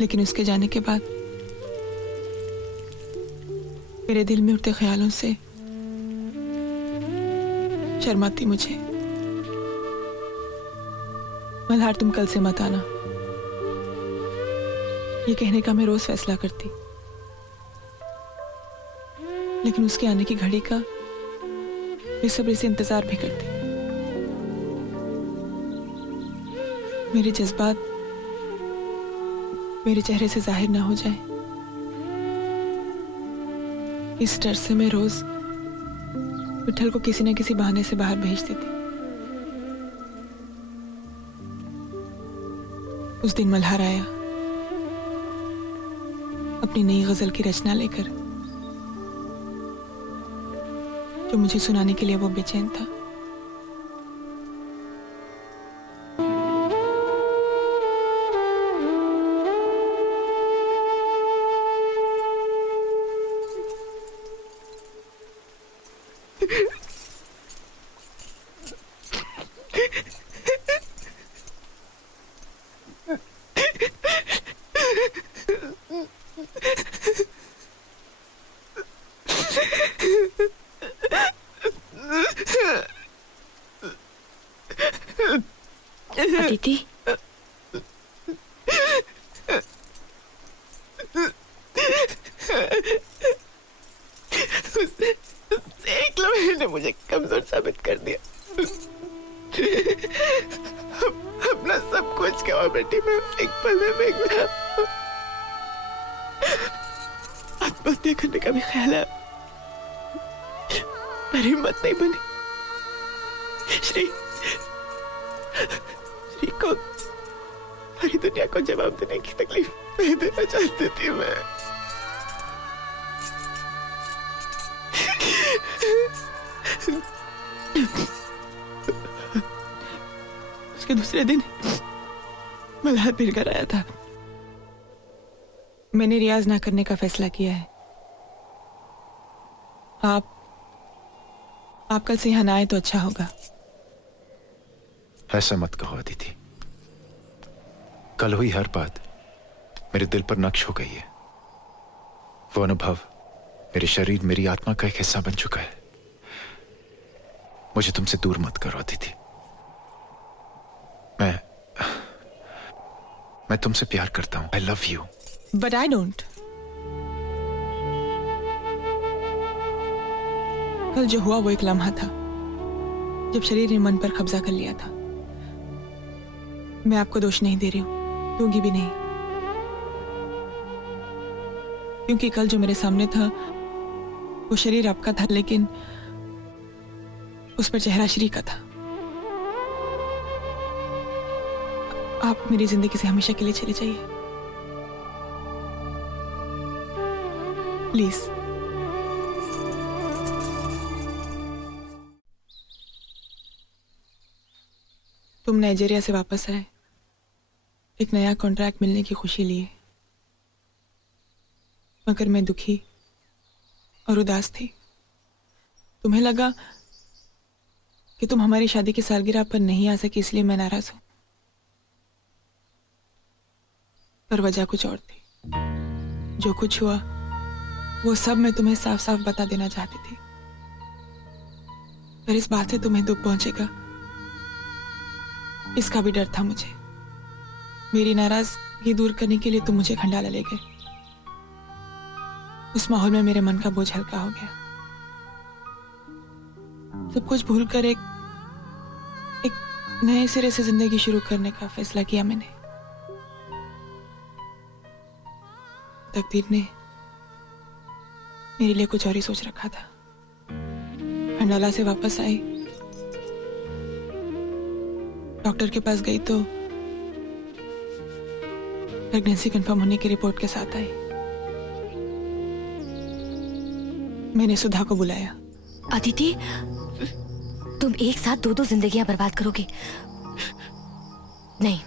लेकिन उसके जाने के बाद मेरे दिल में उठते ख्यालों से शर्माती मुझे। मल्हार तुम कल से मत आना, ये कहने का मैं रोज फैसला करती, लेकिन उसके आने की घड़ी का बेसब्री से इंतजार भी करती। मेरे जज्बात मेरे चेहरे से जाहिर ना हो जाए, इस डर से मैं रोज विठल को किसी न किसी बहाने से बाहर भेज देती। उस दिन मल्हार आया अपनी नई गजल की रचना लेकर, जो मुझे सुनाने के लिए वो बेचैन था। अदिति, एक लम्हे ने मुझे कमजोर साबित कर दिया। अपना सब कुछ गवा बैठी मैं, एक पल में फेंक दिया। आत्महत्या करने का भी ख्याल है, पर हिम्मत नहीं बनी। श्री को सारी दुनिया को जवाब देने की तकलीफ नहीं देना चाहती थी मैं। उसके दूसरे दिन मल्हार फिर घर आया था। मैंने रियाज ना करने का फैसला किया है। आप कल से यहाँ ना आए तो अच्छा होगा। ऐसा मत कहो अदिति। कल हुई हर बात मेरे दिल पर नक्श हो गई है। वो अनुभव मेरे शरीर, मेरी आत्मा का एक हिस्सा बन चुका है। मुझे तुमसे दूर मत करो अदिति। मैं तुमसे प्यार करता हूं। I love you. But I don't. कल जो हुआ वो एक लम्हा था जब शरीर ने मन पर कब्जा कर लिया था। मैं आपको दोष नहीं दे रही हूं, दूंगी भी नहीं, क्योंकि कल जो मेरे सामने था वो शरीर आपका था, लेकिन उस पर चेहरा श्री का था। आप मेरी जिंदगी से हमेशा के लिए चले जाइए प्लीज। तुम नाइजीरिया से वापस आए, एक नया कॉन्ट्रैक्ट मिलने की खुशी लिए, मगर मैं दुखी और उदास थी। तुम्हें लगा कि तुम हमारी शादी की सालगिरह पर नहीं आ सकी, इसलिए मैं नाराज हूं, पर वजह कुछ और थी। जो कुछ हुआ वो सब मैं तुम्हें साफ साफ बता देना चाहती थी, पर इस बात से तुम्हें दुख पहुंचेगा इसका भी डर था मुझे। मेरी नाराजगी दूर करने के लिए तुम मुझे खंडाला ले गए। उस माहौल में मेरे मन का बोझ हल्का हो गया। सब कुछ भूलकर एक नए सिरे से जिंदगी शुरू करने का फैसला किया मैंने। तकदीर ने मेरे लिए कुछ और ही सोच रखा था। खंडाला से वापस आई, डॉक्टर के पास गई तो प्रेगनेंसी कंफर्म होने की रिपोर्ट के साथ आई। मैंने सुधा को बुलाया। अदिति, तुम एक साथ दो जिंदगियां बर्बाद करोगे। नहीं,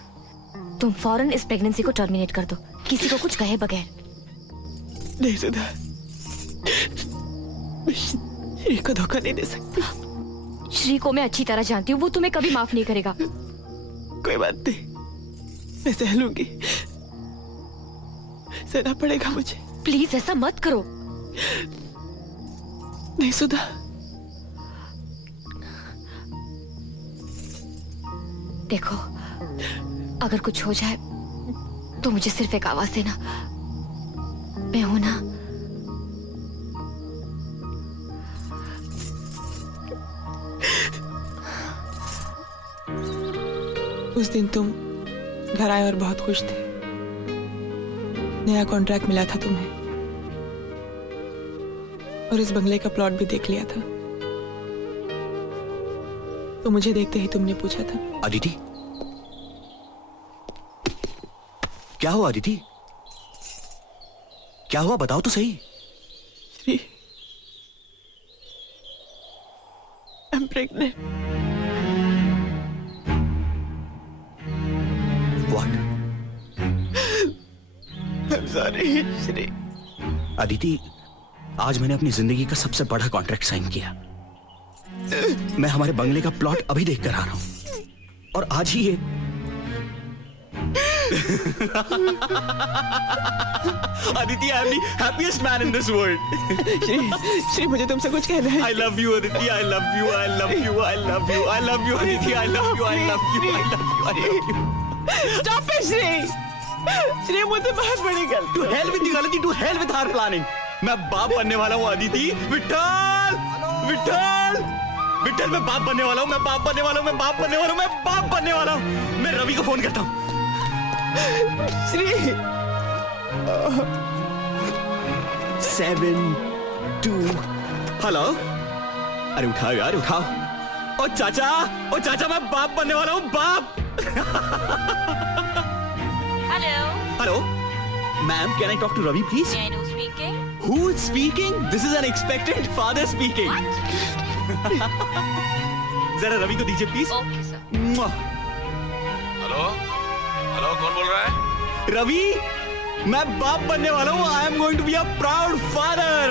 तुम फौरन इस प्रेगनेंसी को टर्मिनेट कर दो, किसी को कुछ कहे बगैर। नहीं सुधा, मैं श्री को धोखा नहीं दे सकती। श्री को मैं अच्छी तरह जानती हूँ, वो तुम्हें कभी माफ नहीं करेगा। कोई बात नहीं, मैं सह लूंगी, सहना पड़ेगा मुझे। प्लीज ऐसा मत करो। नहीं सुधा, देखो, अगर कुछ हो जाए तो मुझे सिर्फ एक आवाज देना, मैं हूं ना। उस दिन तुम घर आए और बहुत खुश थे। नया कॉन्ट्रैक्ट मिला था तुम्हें और इस बंगले का प्लॉट भी देख लिया था। तो मुझे देखते ही तुमने पूछा था, अदिति क्या हुआ? अदिति क्या हुआ, बताओ तो सही। Shri, I'm pregnant. What? I'm sorry, Shri. Aditi, आज मैंने अपनी जिंदगी का सबसे बड़ा कॉन्ट्रैक्ट साइन किया। मैं हमारे बंगले का प्लॉट अभी देख कर आ रहा हूं और आज ही ये Aditi, I am the happiest man in this world. Shri, मुझे तुमसे कुछ कहना है। I love you Aditi, I love you, I love you, I love you, I love you Aditi, I love you, I love you, I love you, I love you. Stop it, Shri. Shri, मुझे बहुत बड़ी गलती। To hell with the गलती, to hell with our planning। मैं बाप बनने वाला हूँ अदिति। विठल, विठल, विठल, मैं बाप बनने वाला हूँ, मैं बाप बनने वाला हूँ, मैं बाप बनने वाला हूँ, मैं बाप बनने वाला हूँ। मैं रवि को फोन करता हूँ। श्री, 7 2 हेलो अरे उठाओ यार उठाओ ओ चाचा मैं बाप बनने वाला हूँ बाप hello ma'am can I talk to Ravi please Who is speaking? This is unexpected. Father speaking. जरा रवि को दीजिए please. Okay sir. Hello hello कौन बोल रहा है? रवि मैं बाप बनने वाला हूँ। I am going to be a proud father.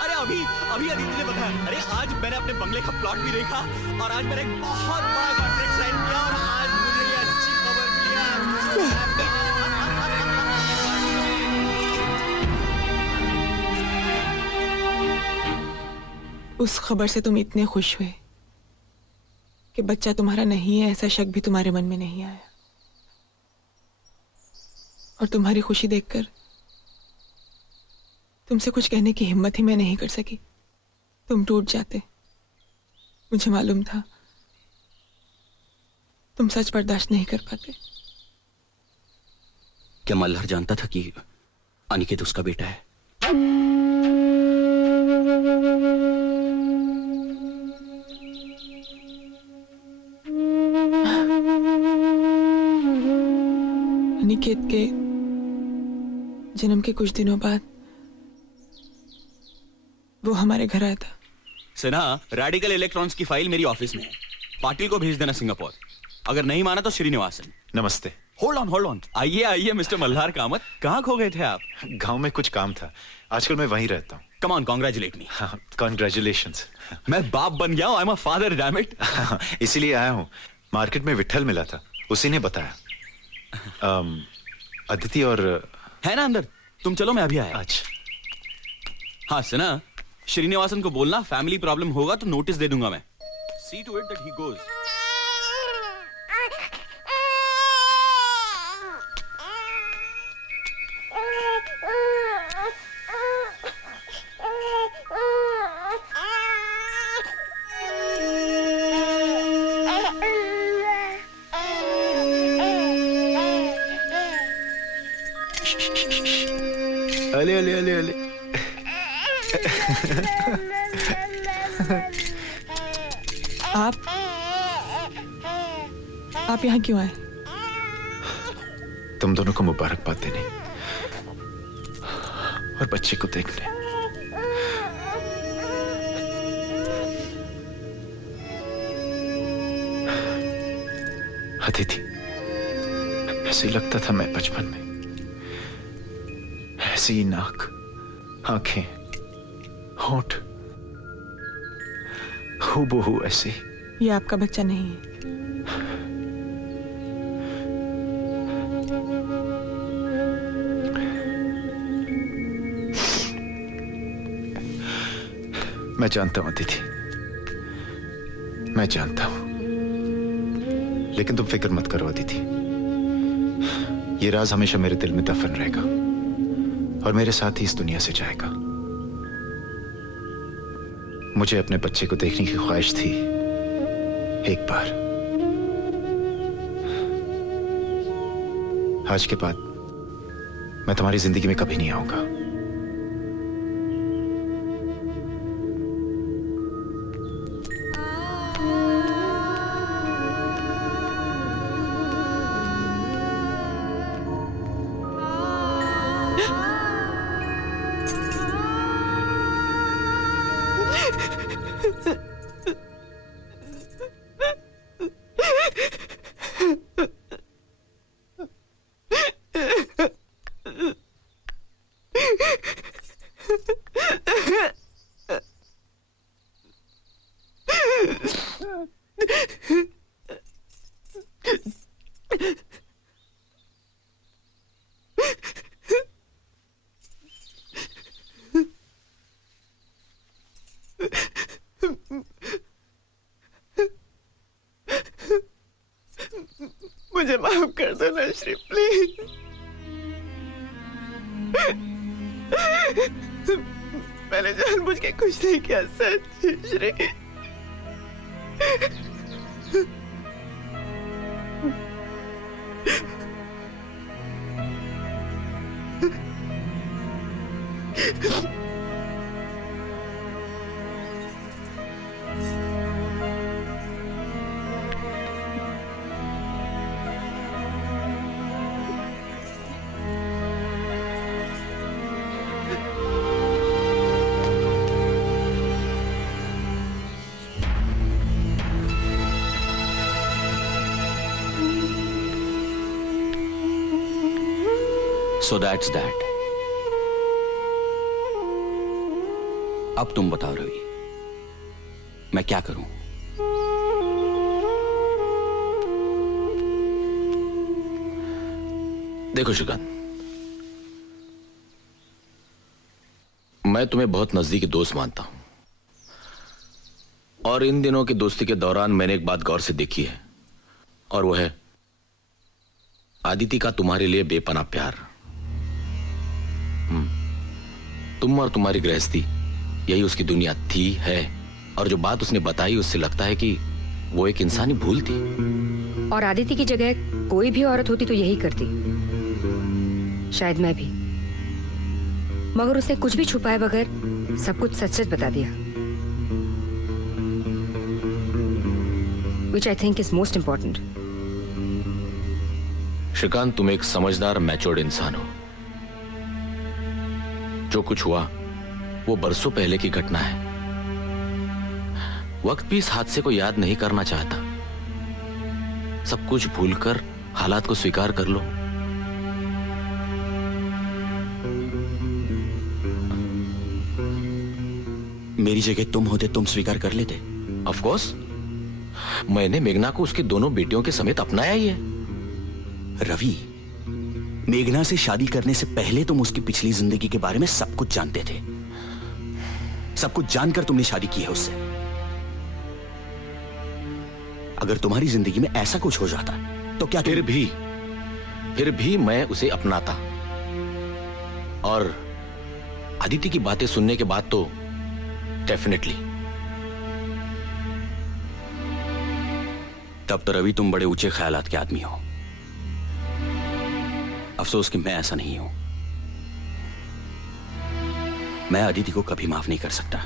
अरे अभी अदिति ने बताया। अरे आज मैंने अपने बंगले का प्लॉट भी देखा और आज मैंने एक बहुत बड़ा कॉन्ट्रैक्ट साइन किया और आज मुझे ये अच्छी खबर मिली। उस खबर से तुम इतने खुश हुए कि बच्चा तुम्हारा नहीं है ऐसा शक भी तुम्हारे मन में नहीं आया और तुम्हारी खुशी देखकर तुमसे कुछ कहने की हिम्मत ही मैं नहीं कर सकी। तुम टूट जाते। मुझे मालूम था तुम सच बर्दाश्त नहीं कर पाते। क्या मल्हार जानता था कि अनिकेत उसका बेटा है? अनिकेत के जन्म के कुछ दिनों बाद वो हमारे घर आया था। सिन्हा रेडिकल इलेक्ट्रॉन्स की फाइल मेरी ऑफिस में है। पाटिल को भेज देना सिंगापुर। अगर नहीं माना तो श्रीनिवासन। नमस्ते। होल्ड ऑन आइए मिस्टर मल्हार कामत। कहाँ खो गए थे आप? गांव में कुछ काम था। आजकल मैं वहीं रहता हूँ। Come on congratulate me. Congratulations. मैं बाप बन गया हूँ। I am a father damn it. इसीलिए आया हूँ। मार्केट में विट्ठल मिला था उसी ने बताया। अदिति और है ना अंदर। तुम चलो मैं अभी आया। अच्छा। हाँ सिन्हा श्रीनिवासन को बोलना फैमिली प्रॉब्लम होगा तो नोटिस दे दूंगा मैं। See to it that he goes. अले अले अले अले। आप यहाँ क्यों आए? तुम दोनों को मुबारकबाद देने और बच्चे को देखने। अदिति ऐसे ही लगता था मैं बचपन में। ऐसी ही नाक, आंखें, होंठ, हूबहू ऐसे। ये आपका बच्चा नहीं है। मैं जानता हूं अदिति, मैं जानता हूं, लेकिन तुम फिक्र मत करो अदिति। ये राज हमेशा मेरे दिल में दफन रहेगा और मेरे साथ ही इस दुनिया से जाएगा। मुझे अपने बच्चे को देखने की ख्वाहिश थी एक बार। आज के बाद मैं तुम्हारी जिंदगी में कभी नहीं आऊंगा। मुझे माफ कर दो ना श्री, प्लीज। मैंने जानबूझ के कुछ नहीं किया, सच श्री। So that's that. अब तुम बताओ रवि, मैं क्या करूं? देखो श्रीकांत, मैं तुम्हें बहुत नजदीकी दोस्त मानता हूं, और इन दिनों की दोस्ती के दौरान मैंने एक बात गौर से देखी है, और वो है आदिति का तुम्हारे लिए बेपनाह प्यार। तुम और तुम्हारी गृहस्थी यही उसकी दुनिया थी, है, और जो बात उसने बताई उससे लगता है कि वो एक इंसानी भूल थी। और आदिति की जगह कोई भी औरत होती तो यही करती, शायद मैं भी, मगर उसने कुछ भी छुपाए बगैर सब कुछ सच सच बता दिया, which I think is most important. Shrikant, तुम एक समझदार मैच्योर्ड इंसान हो। जो कुछ हुआ वो बरसों पहले की घटना है। वक्त भी इस हादसे को याद नहीं करना चाहता। सब कुछ भूलकर हालात को स्वीकार कर लो। मेरी जगह तुम होते, तुम स्वीकार कर लेते? ऑफ कोर्स, मैंने मेघना को उसकी दोनों बेटियों के समेत अपनाया ही है। रवि, मेघना से शादी करने से पहले तुम उसकी पिछली जिंदगी के बारे में सब कुछ जानते थे। सब कुछ जानकर तुमने शादी की है उससे। अगर तुम्हारी जिंदगी में ऐसा कुछ हो जाता तो क्या फिर भी मैं उसे अपनाता। और आदिति की बातें सुनने के बाद तो डेफिनेटली। तब तो रवि तुम बड़े ऊंचे ख्यालात के आदमी हो। अफसोस कि मैं ऐसा नहीं हूं। मैं आदिति को कभी माफ नहीं कर सकता।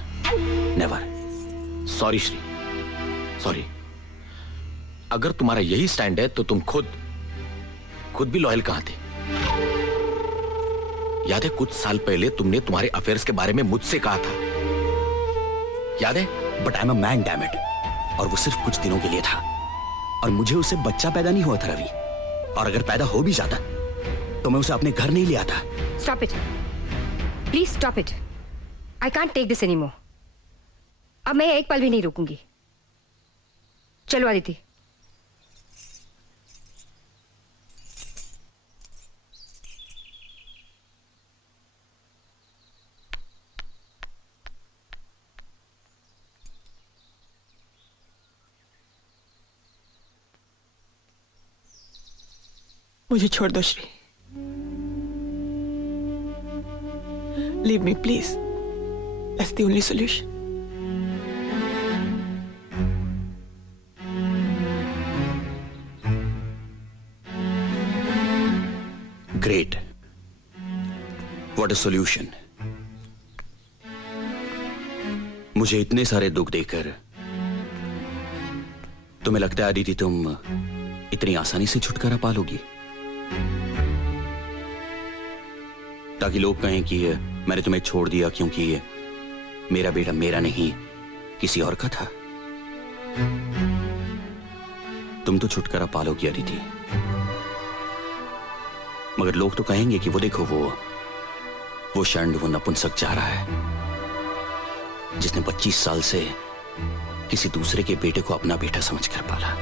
नेवर। Sorry Shri, sorry. अगर तुम्हारा यही स्टैंड है तो तुम खुद भी लॉयल कहां थे? याद है कुछ साल पहले तुमने तुम्हारे अफेयर्स के बारे में मुझसे कहा था, याद है? But I am a man, damn it. और वो सिर्फ कुछ दिनों के लिए था, और मुझे उससे बच्चा पैदा नहीं हुआ था रवि। और अगर पैदा हो भी जाता तो मैं उसे अपने घर नहीं ले आता। Stop it. Please stop it. I can't take this anymore. अब मैं एक पल भी नहीं रुकूंगी। चलो आदिति। मुझे छोड़ दो Shri. Leave me, please. That's the only solution. Great. What a solution. मुझे इतने सारे दुख देकर तुम्हें लगता है आदिति तुम इतनी आसानी से छुटकारा पा लोगी? ताकि लोग कहें कि मैंने तुम्हें छोड़ दिया क्योंकि मेरा बेटा मेरा नहीं किसी और का था। तुम तो छुटकारा पा लोगी आदिति, मगर लोग तो कहेंगे कि वो देखो वो षंड, वो नपुंसक जा रहा है जिसने 25 साल से किसी दूसरे के बेटे को अपना बेटा समझकर पाला।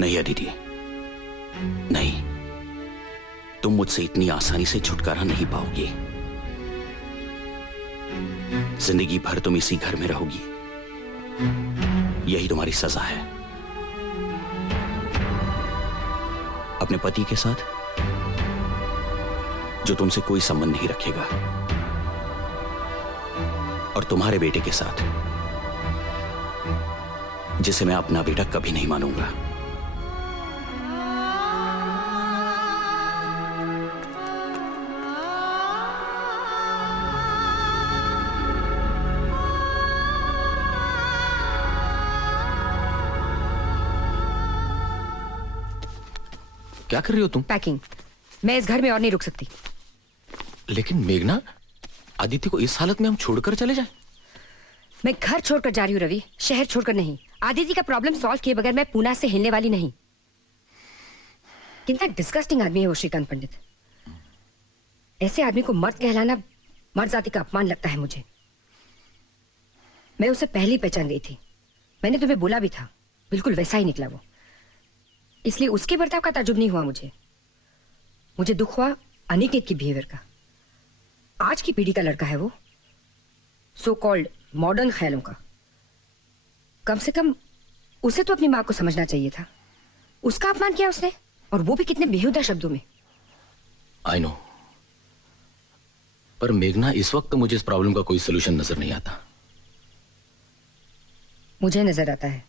नहीं आदिति, नहीं, तुम मुझसे इतनी आसानी से छुटकारा नहीं पाओगी। जिंदगी भर तुम इसी घर में रहोगी। यही तुम्हारी सजा है। अपने पति के साथ जो तुमसे कोई संबंध नहीं रखेगा, और तुम्हारे बेटे के साथ जिसे मैं अपना बेटा कभी नहीं मानूंगा। क्या कर रही हो तुम? पैकिंग। मैं इस घर में और नहीं रुक सकती। लेकिन मेघना, आदित्य को इस हालत में हम छोड़कर चले जाएं? मैं घर छोड़कर जा रही हूँ रवि, शहर छोड़कर नहीं। आदित्य का प्रॉब्लम सॉल्व किए बगैर मैं पूना से हिलने वाली नहीं। कितना डिस्गस्टिंग आदमी है वो श्रीकांत पंडित। ऐसे आदमी को मर्द कहलाना मर्द जाति का अपमान लगता है मुझे। मैं उसे पहले ही पहचान गई थी। मैंने तुम्हें बोला भी था, बिल्कुल वैसा ही निकला वो। इसलिए उसके बर्ताव का ताजुब नहीं हुआ मुझे दुख हुआ अनिकेत की बिहेवियर का। आज की पीढ़ी का लड़का है वो, सो कॉल्ड मॉडर्न ख्यालों का। कम से कम उसे तो अपनी माँ को समझना चाहिए था। उसका अपमान किया उसने, और वो भी कितने बेहुदा शब्दों में। आई नो, पर मेघना इस वक्त मुझे इस प्रॉब्लम का कोई सोल्यूशन नजर नहीं आता। मुझे नजर आता है।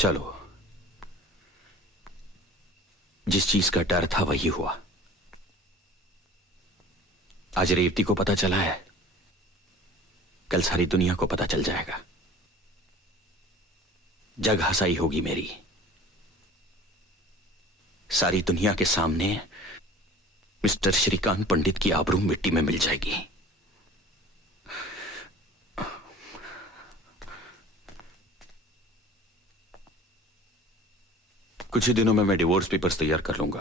चलो, जिस चीज का डर था वही हुआ। आज रेवती को पता चला है, कल सारी दुनिया को पता चल जाएगा। जग हंसाई होगी मेरी। सारी दुनिया के सामने मिस्टर श्रीकांत पंडित की आबरू मिट्टी में मिल जाएगी। कुछ ही दिनों में मैं डिवोर्स पेपर्स तैयार कर लूंगा।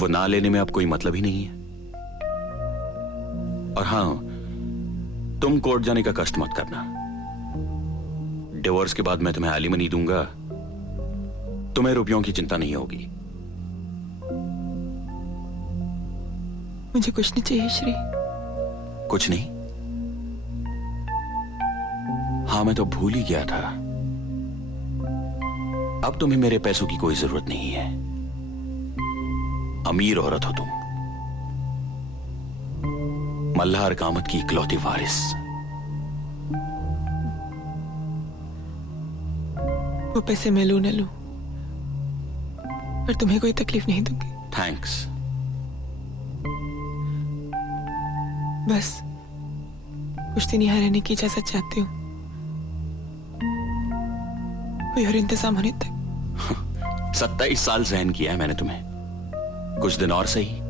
वो ना लेने में अब कोई मतलब ही नहीं है। और हां, तुम कोर्ट जाने का कष्ट मत करना। डिवोर्स के बाद मैं तुम्हें एलिमनी दूंगा, तुम्हें रुपयों की चिंता नहीं होगी। मुझे कुछ नहीं चाहिए श्री। कुछ नहीं? हां, मैं तो भूल ही गया था। अब तुम्हें मेरे पैसों की कोई जरूरत नहीं है। अमीर औरत हो तुम, मल्हार कामत की इकलौती वारिस। वो पैसे मैं लूं न लूं, पर तुम्हें कोई तकलीफ नहीं दूंगी। थैंक्स। बस कुछ दिन यहाँ रहने की इजाजत चाहती हूँ, कोई और इंतजाम होने तक। 27 साल सहन किया है मैंने तुम्हें, कुछ दिन और सही।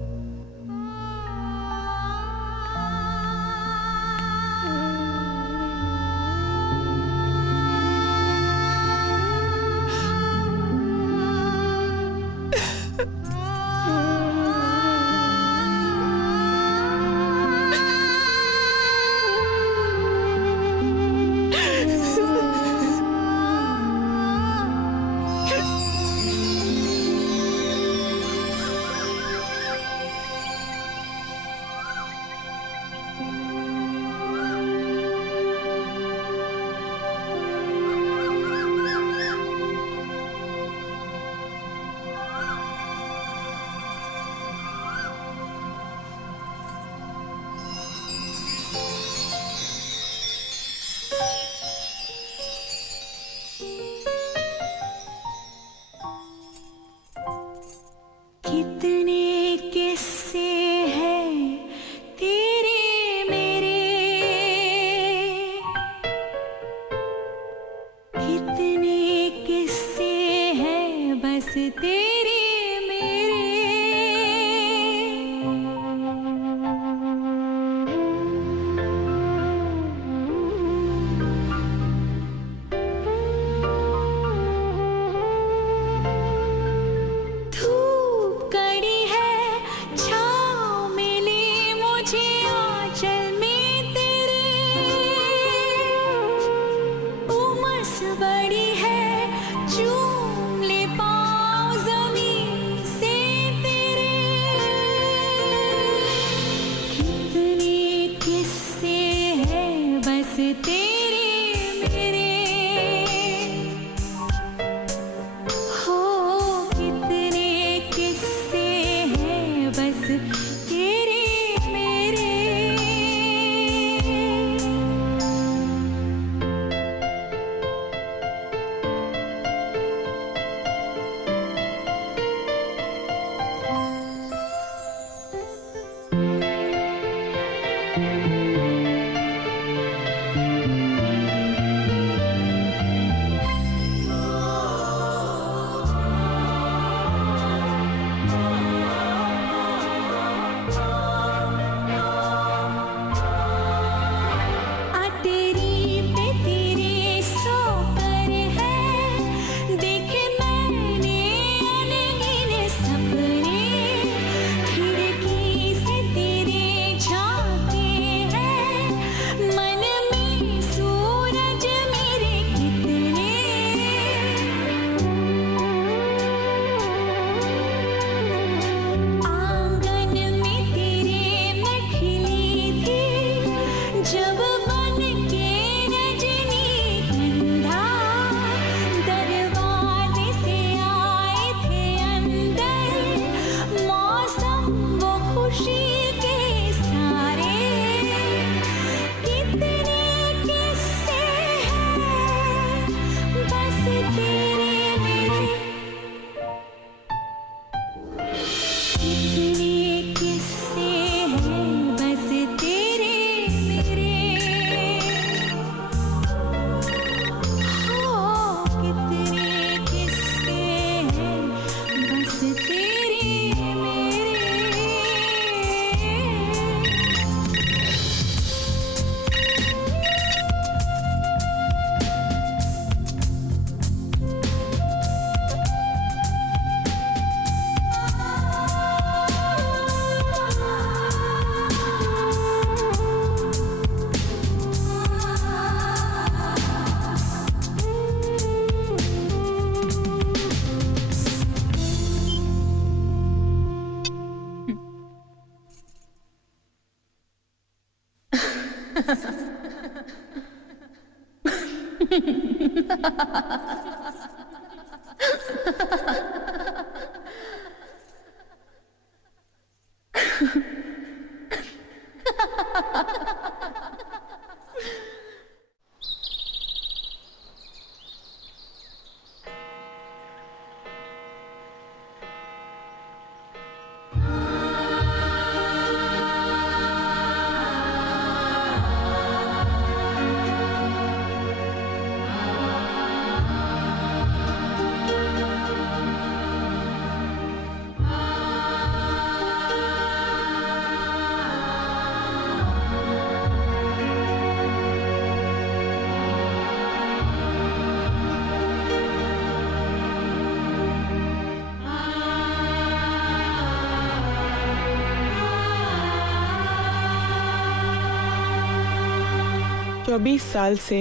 चौबीस साल से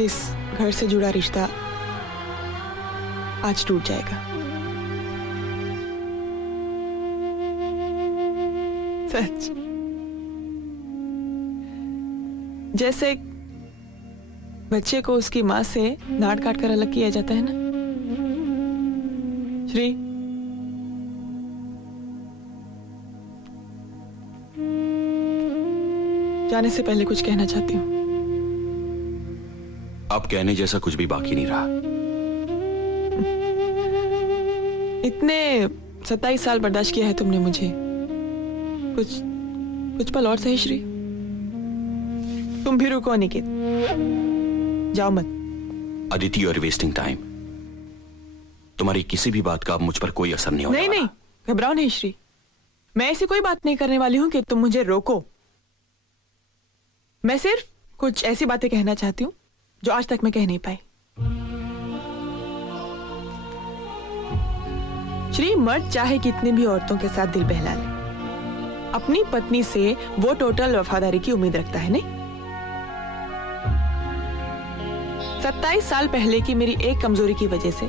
इस घर से जुड़ा रिश्ता आज टूट जाएगा। सच। जैसे बच्चे को उसकी मां से नाड़ काट कर अलग किया जाता है ना श्री। जाने से पहले कुछ कहना चाहती हूँ। अब कहने जैसा कुछ भी बाकी नहीं रहा। इतने 27 साल बर्दाश्त किया है तुमने मुझे, कुछ पल और सही श्री। तुम भी रुको निकित, जाओ मत। Aditi you are wasting time. तुम्हारी किसी भी बात का अब मुझ पर कोई असर नहीं होने वाला। नहीं, घबराओ नहीं श्री। मैं ऐसी कोई बात नहीं करने वाली हूं कि तुम मुझे रोको। मैं सिर्फ कुछ ऐसी बातें कहना चाहती हूँ जो आज तक मैं कह नहीं पाई। श्री, मर्द चाहे कितनी भी औरतों के साथ दिल बहला ले, अपनी पत्नी से वो टोटल वफादारी की उम्मीद रखता है नहीं। 27 साल पहले की मेरी एक कमजोरी की वजह से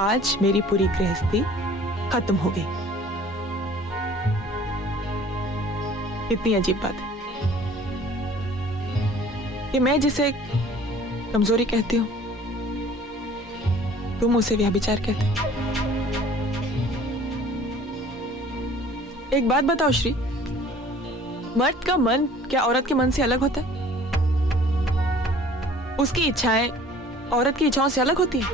आज मेरी पूरी गृहस्थी खत्म हो गई। कितनी अजीब बात है कि मैं जिसे कमजोरी कहती हूं तुम उसे व्यभिचार कहते हो। एक बात बताओ श्री, मर्द का मन क्या औरत के मन से अलग होता है? उसकी इच्छाएं औरत की इच्छाओं से अलग होती हैं?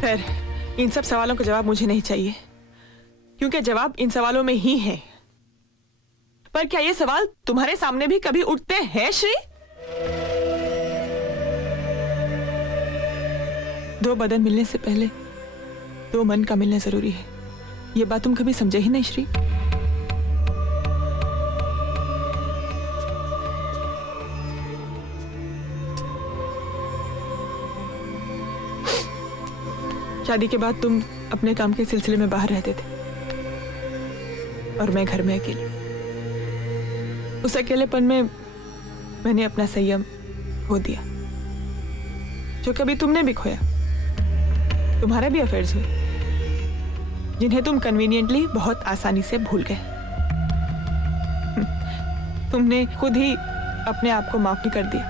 खैर, इन सब सवालों का जवाब मुझे नहीं चाहिए, क्योंकि जवाब इन सवालों में ही है। पर क्या ये सवाल तुम्हारे सामने भी कभी उठते हैं श्री? दो बदन मिलने से पहले दो मन का मिलना जरूरी है। ये बात तुम कभी समझे ही नहीं श्री। शादी के बाद तुम अपने काम के सिलसिले में बाहर रहते थे और मैं घर में अकेली। उस अकेलेपन में मैंने अपना संयम खो दिया, जो कभी तुमने भी खोया। तुम्हारे भी अफेयर्स हुए जिन्हें तुम कन्वीनियंटली बहुत आसानी से भूल गए। तुमने खुद ही अपने आप को माफ भी कर दिया,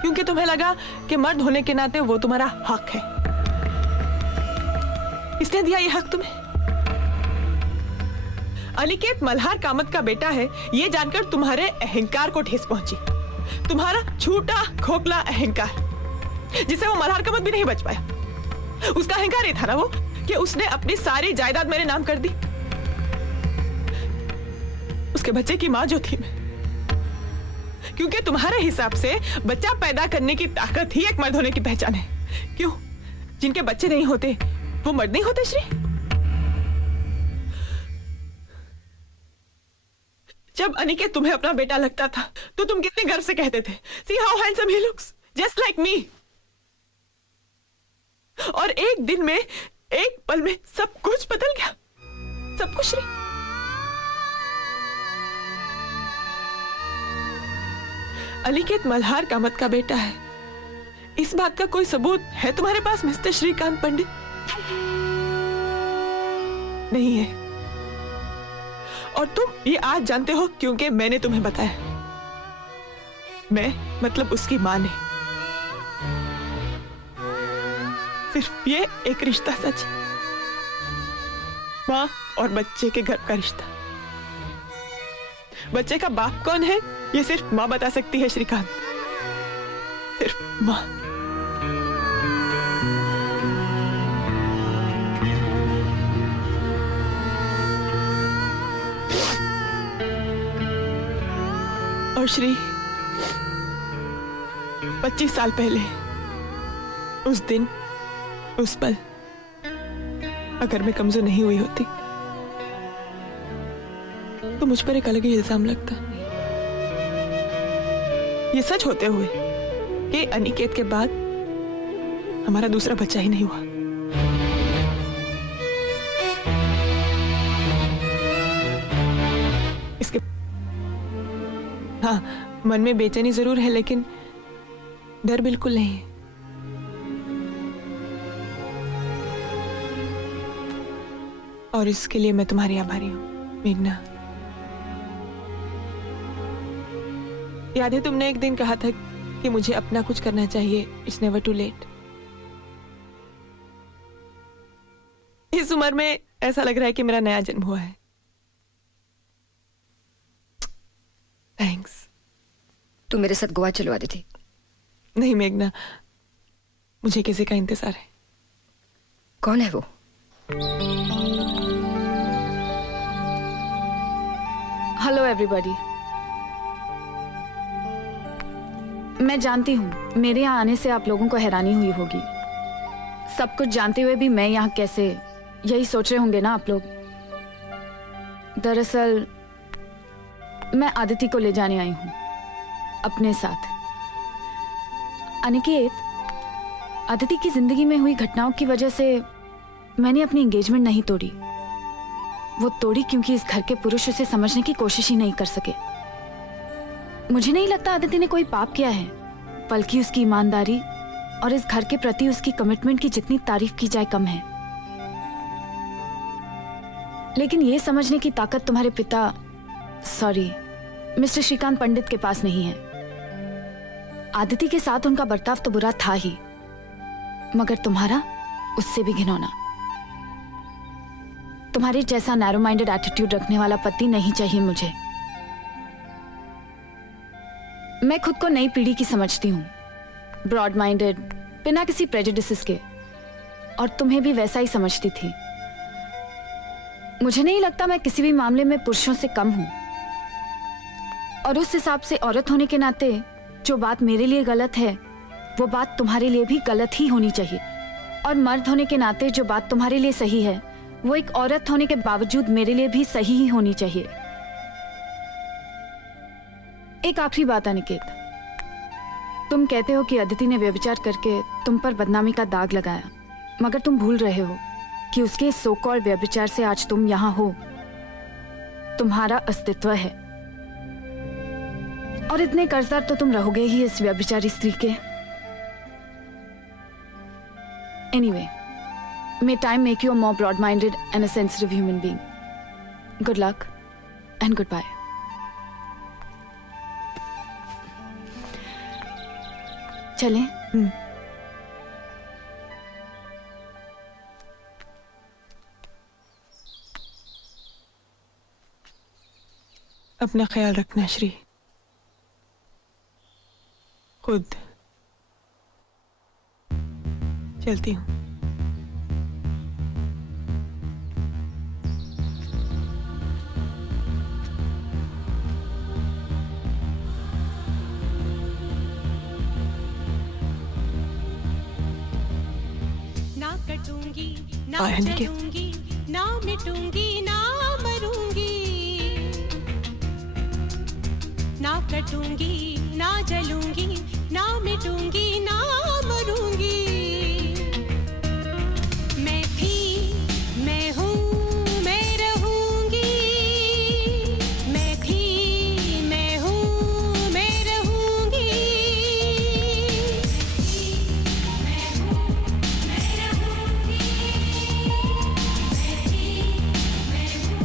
क्योंकि तुम्हें लगा कि मर्द होने के नाते वो तुम्हारा हक है। किसने दिया ये हक तुम्हें? अनिकेत मल्हार कामत का बेटा है, ये जानकर तुम्हारे अहंकार को ठेस पहुंची। तुम्हारा झूठा खोखला अहंकार, जिसे वो मल्हार कामत भी नहीं बच पाया। उसका अहंकार ये था ना वो कि उसने अपनी सारी जायदाद मेरे नाम कर दी। उसके बच्चे की मां जो थी मैं, क्योंकि तुम्हारे हिसाब से बच्चा पैदा करने की ताकत ही एक मर्द होने की पहचान है। क्यों? जिनके बच्चे नहीं होते वो मर्द नहीं होते श्री? जब अनिकेत तुम्हें अपना बेटा लगता था तो तुम कितने गर्व से कहते थे, See how handsome he looks, just like me। और एक दिन में, एक पल में सब कुछ बदल गया, सब कुछ नहीं। अनिकेत मल्हार कामत का बेटा है, इस बात का कोई सबूत है तुम्हारे पास मिस्टर श्रीकांत पंडित? नहीं है। और तुम ये आज जानते हो क्योंकि मैंने तुम्हें बताया। मैं मतलब उसकी मां ने। सिर्फ ये एक रिश्ता सच, मां और बच्चे के घर का रिश्ता। बच्चे का बाप कौन है ये सिर्फ मां बता सकती है श्रीकांत, सिर्फ मां। और श्री, 25 साल पहले, उस दिन, उस पल, अगर मैं कमजोर नहीं हुई होती तो मुझ पर एक अलग ही इल्जाम लगता। ये सच होते हुए कि अनिकेत के बाद हमारा दूसरा बच्चा ही नहीं हुआ। इसके हाँ, मन में बेचैनी जरूर है, लेकिन डर बिल्कुल नहीं है। और इसके लिए मैं तुम्हारी आभारी हूं मेघना। याद है तुमने एक दिन कहा था कि मुझे अपना कुछ करना चाहिए, इट्स नेवर टू लेट। इस उम्र में ऐसा लग रहा है कि मेरा नया जन्म हुआ है। थैंक्स। तू मेरे साथ गोवा चलो आदिति। नहीं मेघना, मुझे किसी का इंतजार है। कौन है वो? Hello everybody. मैं जानती हूँ मेरे यहाँ आने से आप लोगों को हैरानी हुई होगी। सब कुछ जानते हुए भी मैं यहाँ कैसे, यही सोच रहे होंगे ना आप लोग। दरअसल मैं आदिति को ले जाने आई हूँ अपने साथ। अनिकेत, आदिति की जिंदगी में हुई घटनाओं की वजह से मैंने अपनी एंगेजमेंट नहीं तोड़ी। वो तोड़ी क्योंकि इस घर के पुरुष उसे समझने की कोशिश ही नहीं कर सके। मुझे नहीं लगता आदिति ने कोई पाप किया है, बल्कि उसकी ईमानदारी और इस घर के प्रति उसकी कमिटमेंट की जितनी तारीफ की जाए कम है। लेकिन ये समझने की ताकत तुम्हारे पिता, सॉरी, मिस्टर श्रीकांत पंडित के पास नहीं है। आदिति के साथ उनका बर्ताव तो बुरा था ही, मगर तुम्हारा उससे भी घिनौना। तुम्हारे जैसा नैरो माइंडेड एटीट्यूड रखने वाला पति नहीं चाहिए मुझे। मैं खुद को नई पीढ़ी की समझती हूँ, ब्रॉड माइंडेड, बिना किसी प्रेजुडिसेस के। और तुम्हें भी वैसा ही समझती थी। मुझे नहीं लगता मैं किसी भी मामले में पुरुषों से कम हूं, और उस हिसाब से औरत होने के नाते जो बात मेरे लिए गलत है वो बात तुम्हारे लिए भी गलत ही होनी चाहिए, और मर्द होने के नाते जो बात तुम्हारे लिए सही है वो एक औरत होने के बावजूद मेरे लिए भी सही ही होनी चाहिए। एक आखिरी बात अनिकेत, तुम कहते हो कि अदिति ने व्यभिचार करके तुम पर बदनामी का दाग लगाया, मगर तुम भूल रहे हो कि उसके सो कॉल्ड व्यभिचार से आज तुम यहां हो, तुम्हारा अस्तित्व है, और इतने कर्जदार तो तुम रहोगे ही इस व्यभिचारी स्त्री के। Anyway, may time make you a more broad-minded and a sensitive human being. Good luck and goodbye. चलें? अपना ख्याल रखना श्री, खुद चलती हूँ। ना कटूंगी ना आया नहीं क्या? चलूंगी ना मिटूंगी ना मरूंगी, ना कटूंगी ना जलूंगी ना मिटूंगी ना मरूंगी। मैं थी मैं हूँ मैं रहूंगी, मैं थी मैं हूँ मैं रहूंगी, मैं हूँ मैं रहूंगी, मैं थी मैं हूँ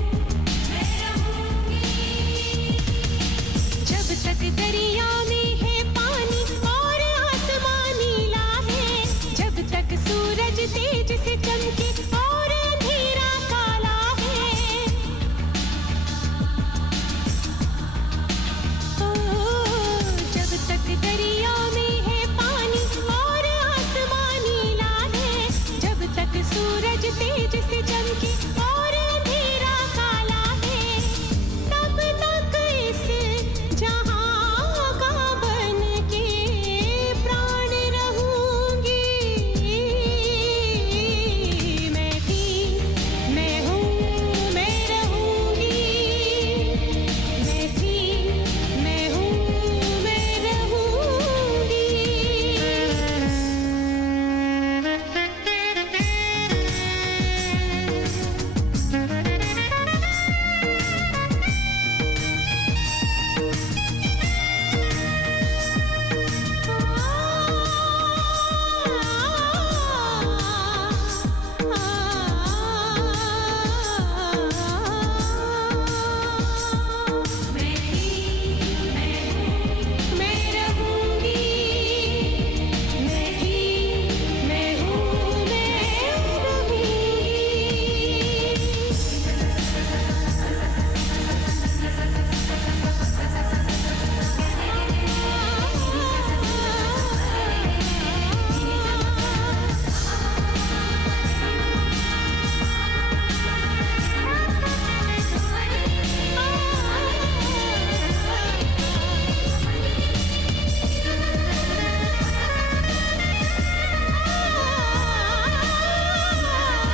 मैं रहूंगी। जब तक दरिया में है पानी और आसमान नीला है, जब तक सूरज तेज से चमके और अंधेरा काला है, ओ, जब तक दरिया में है पानी और आसमान नीला है, जब तक सूरज तेज से चमके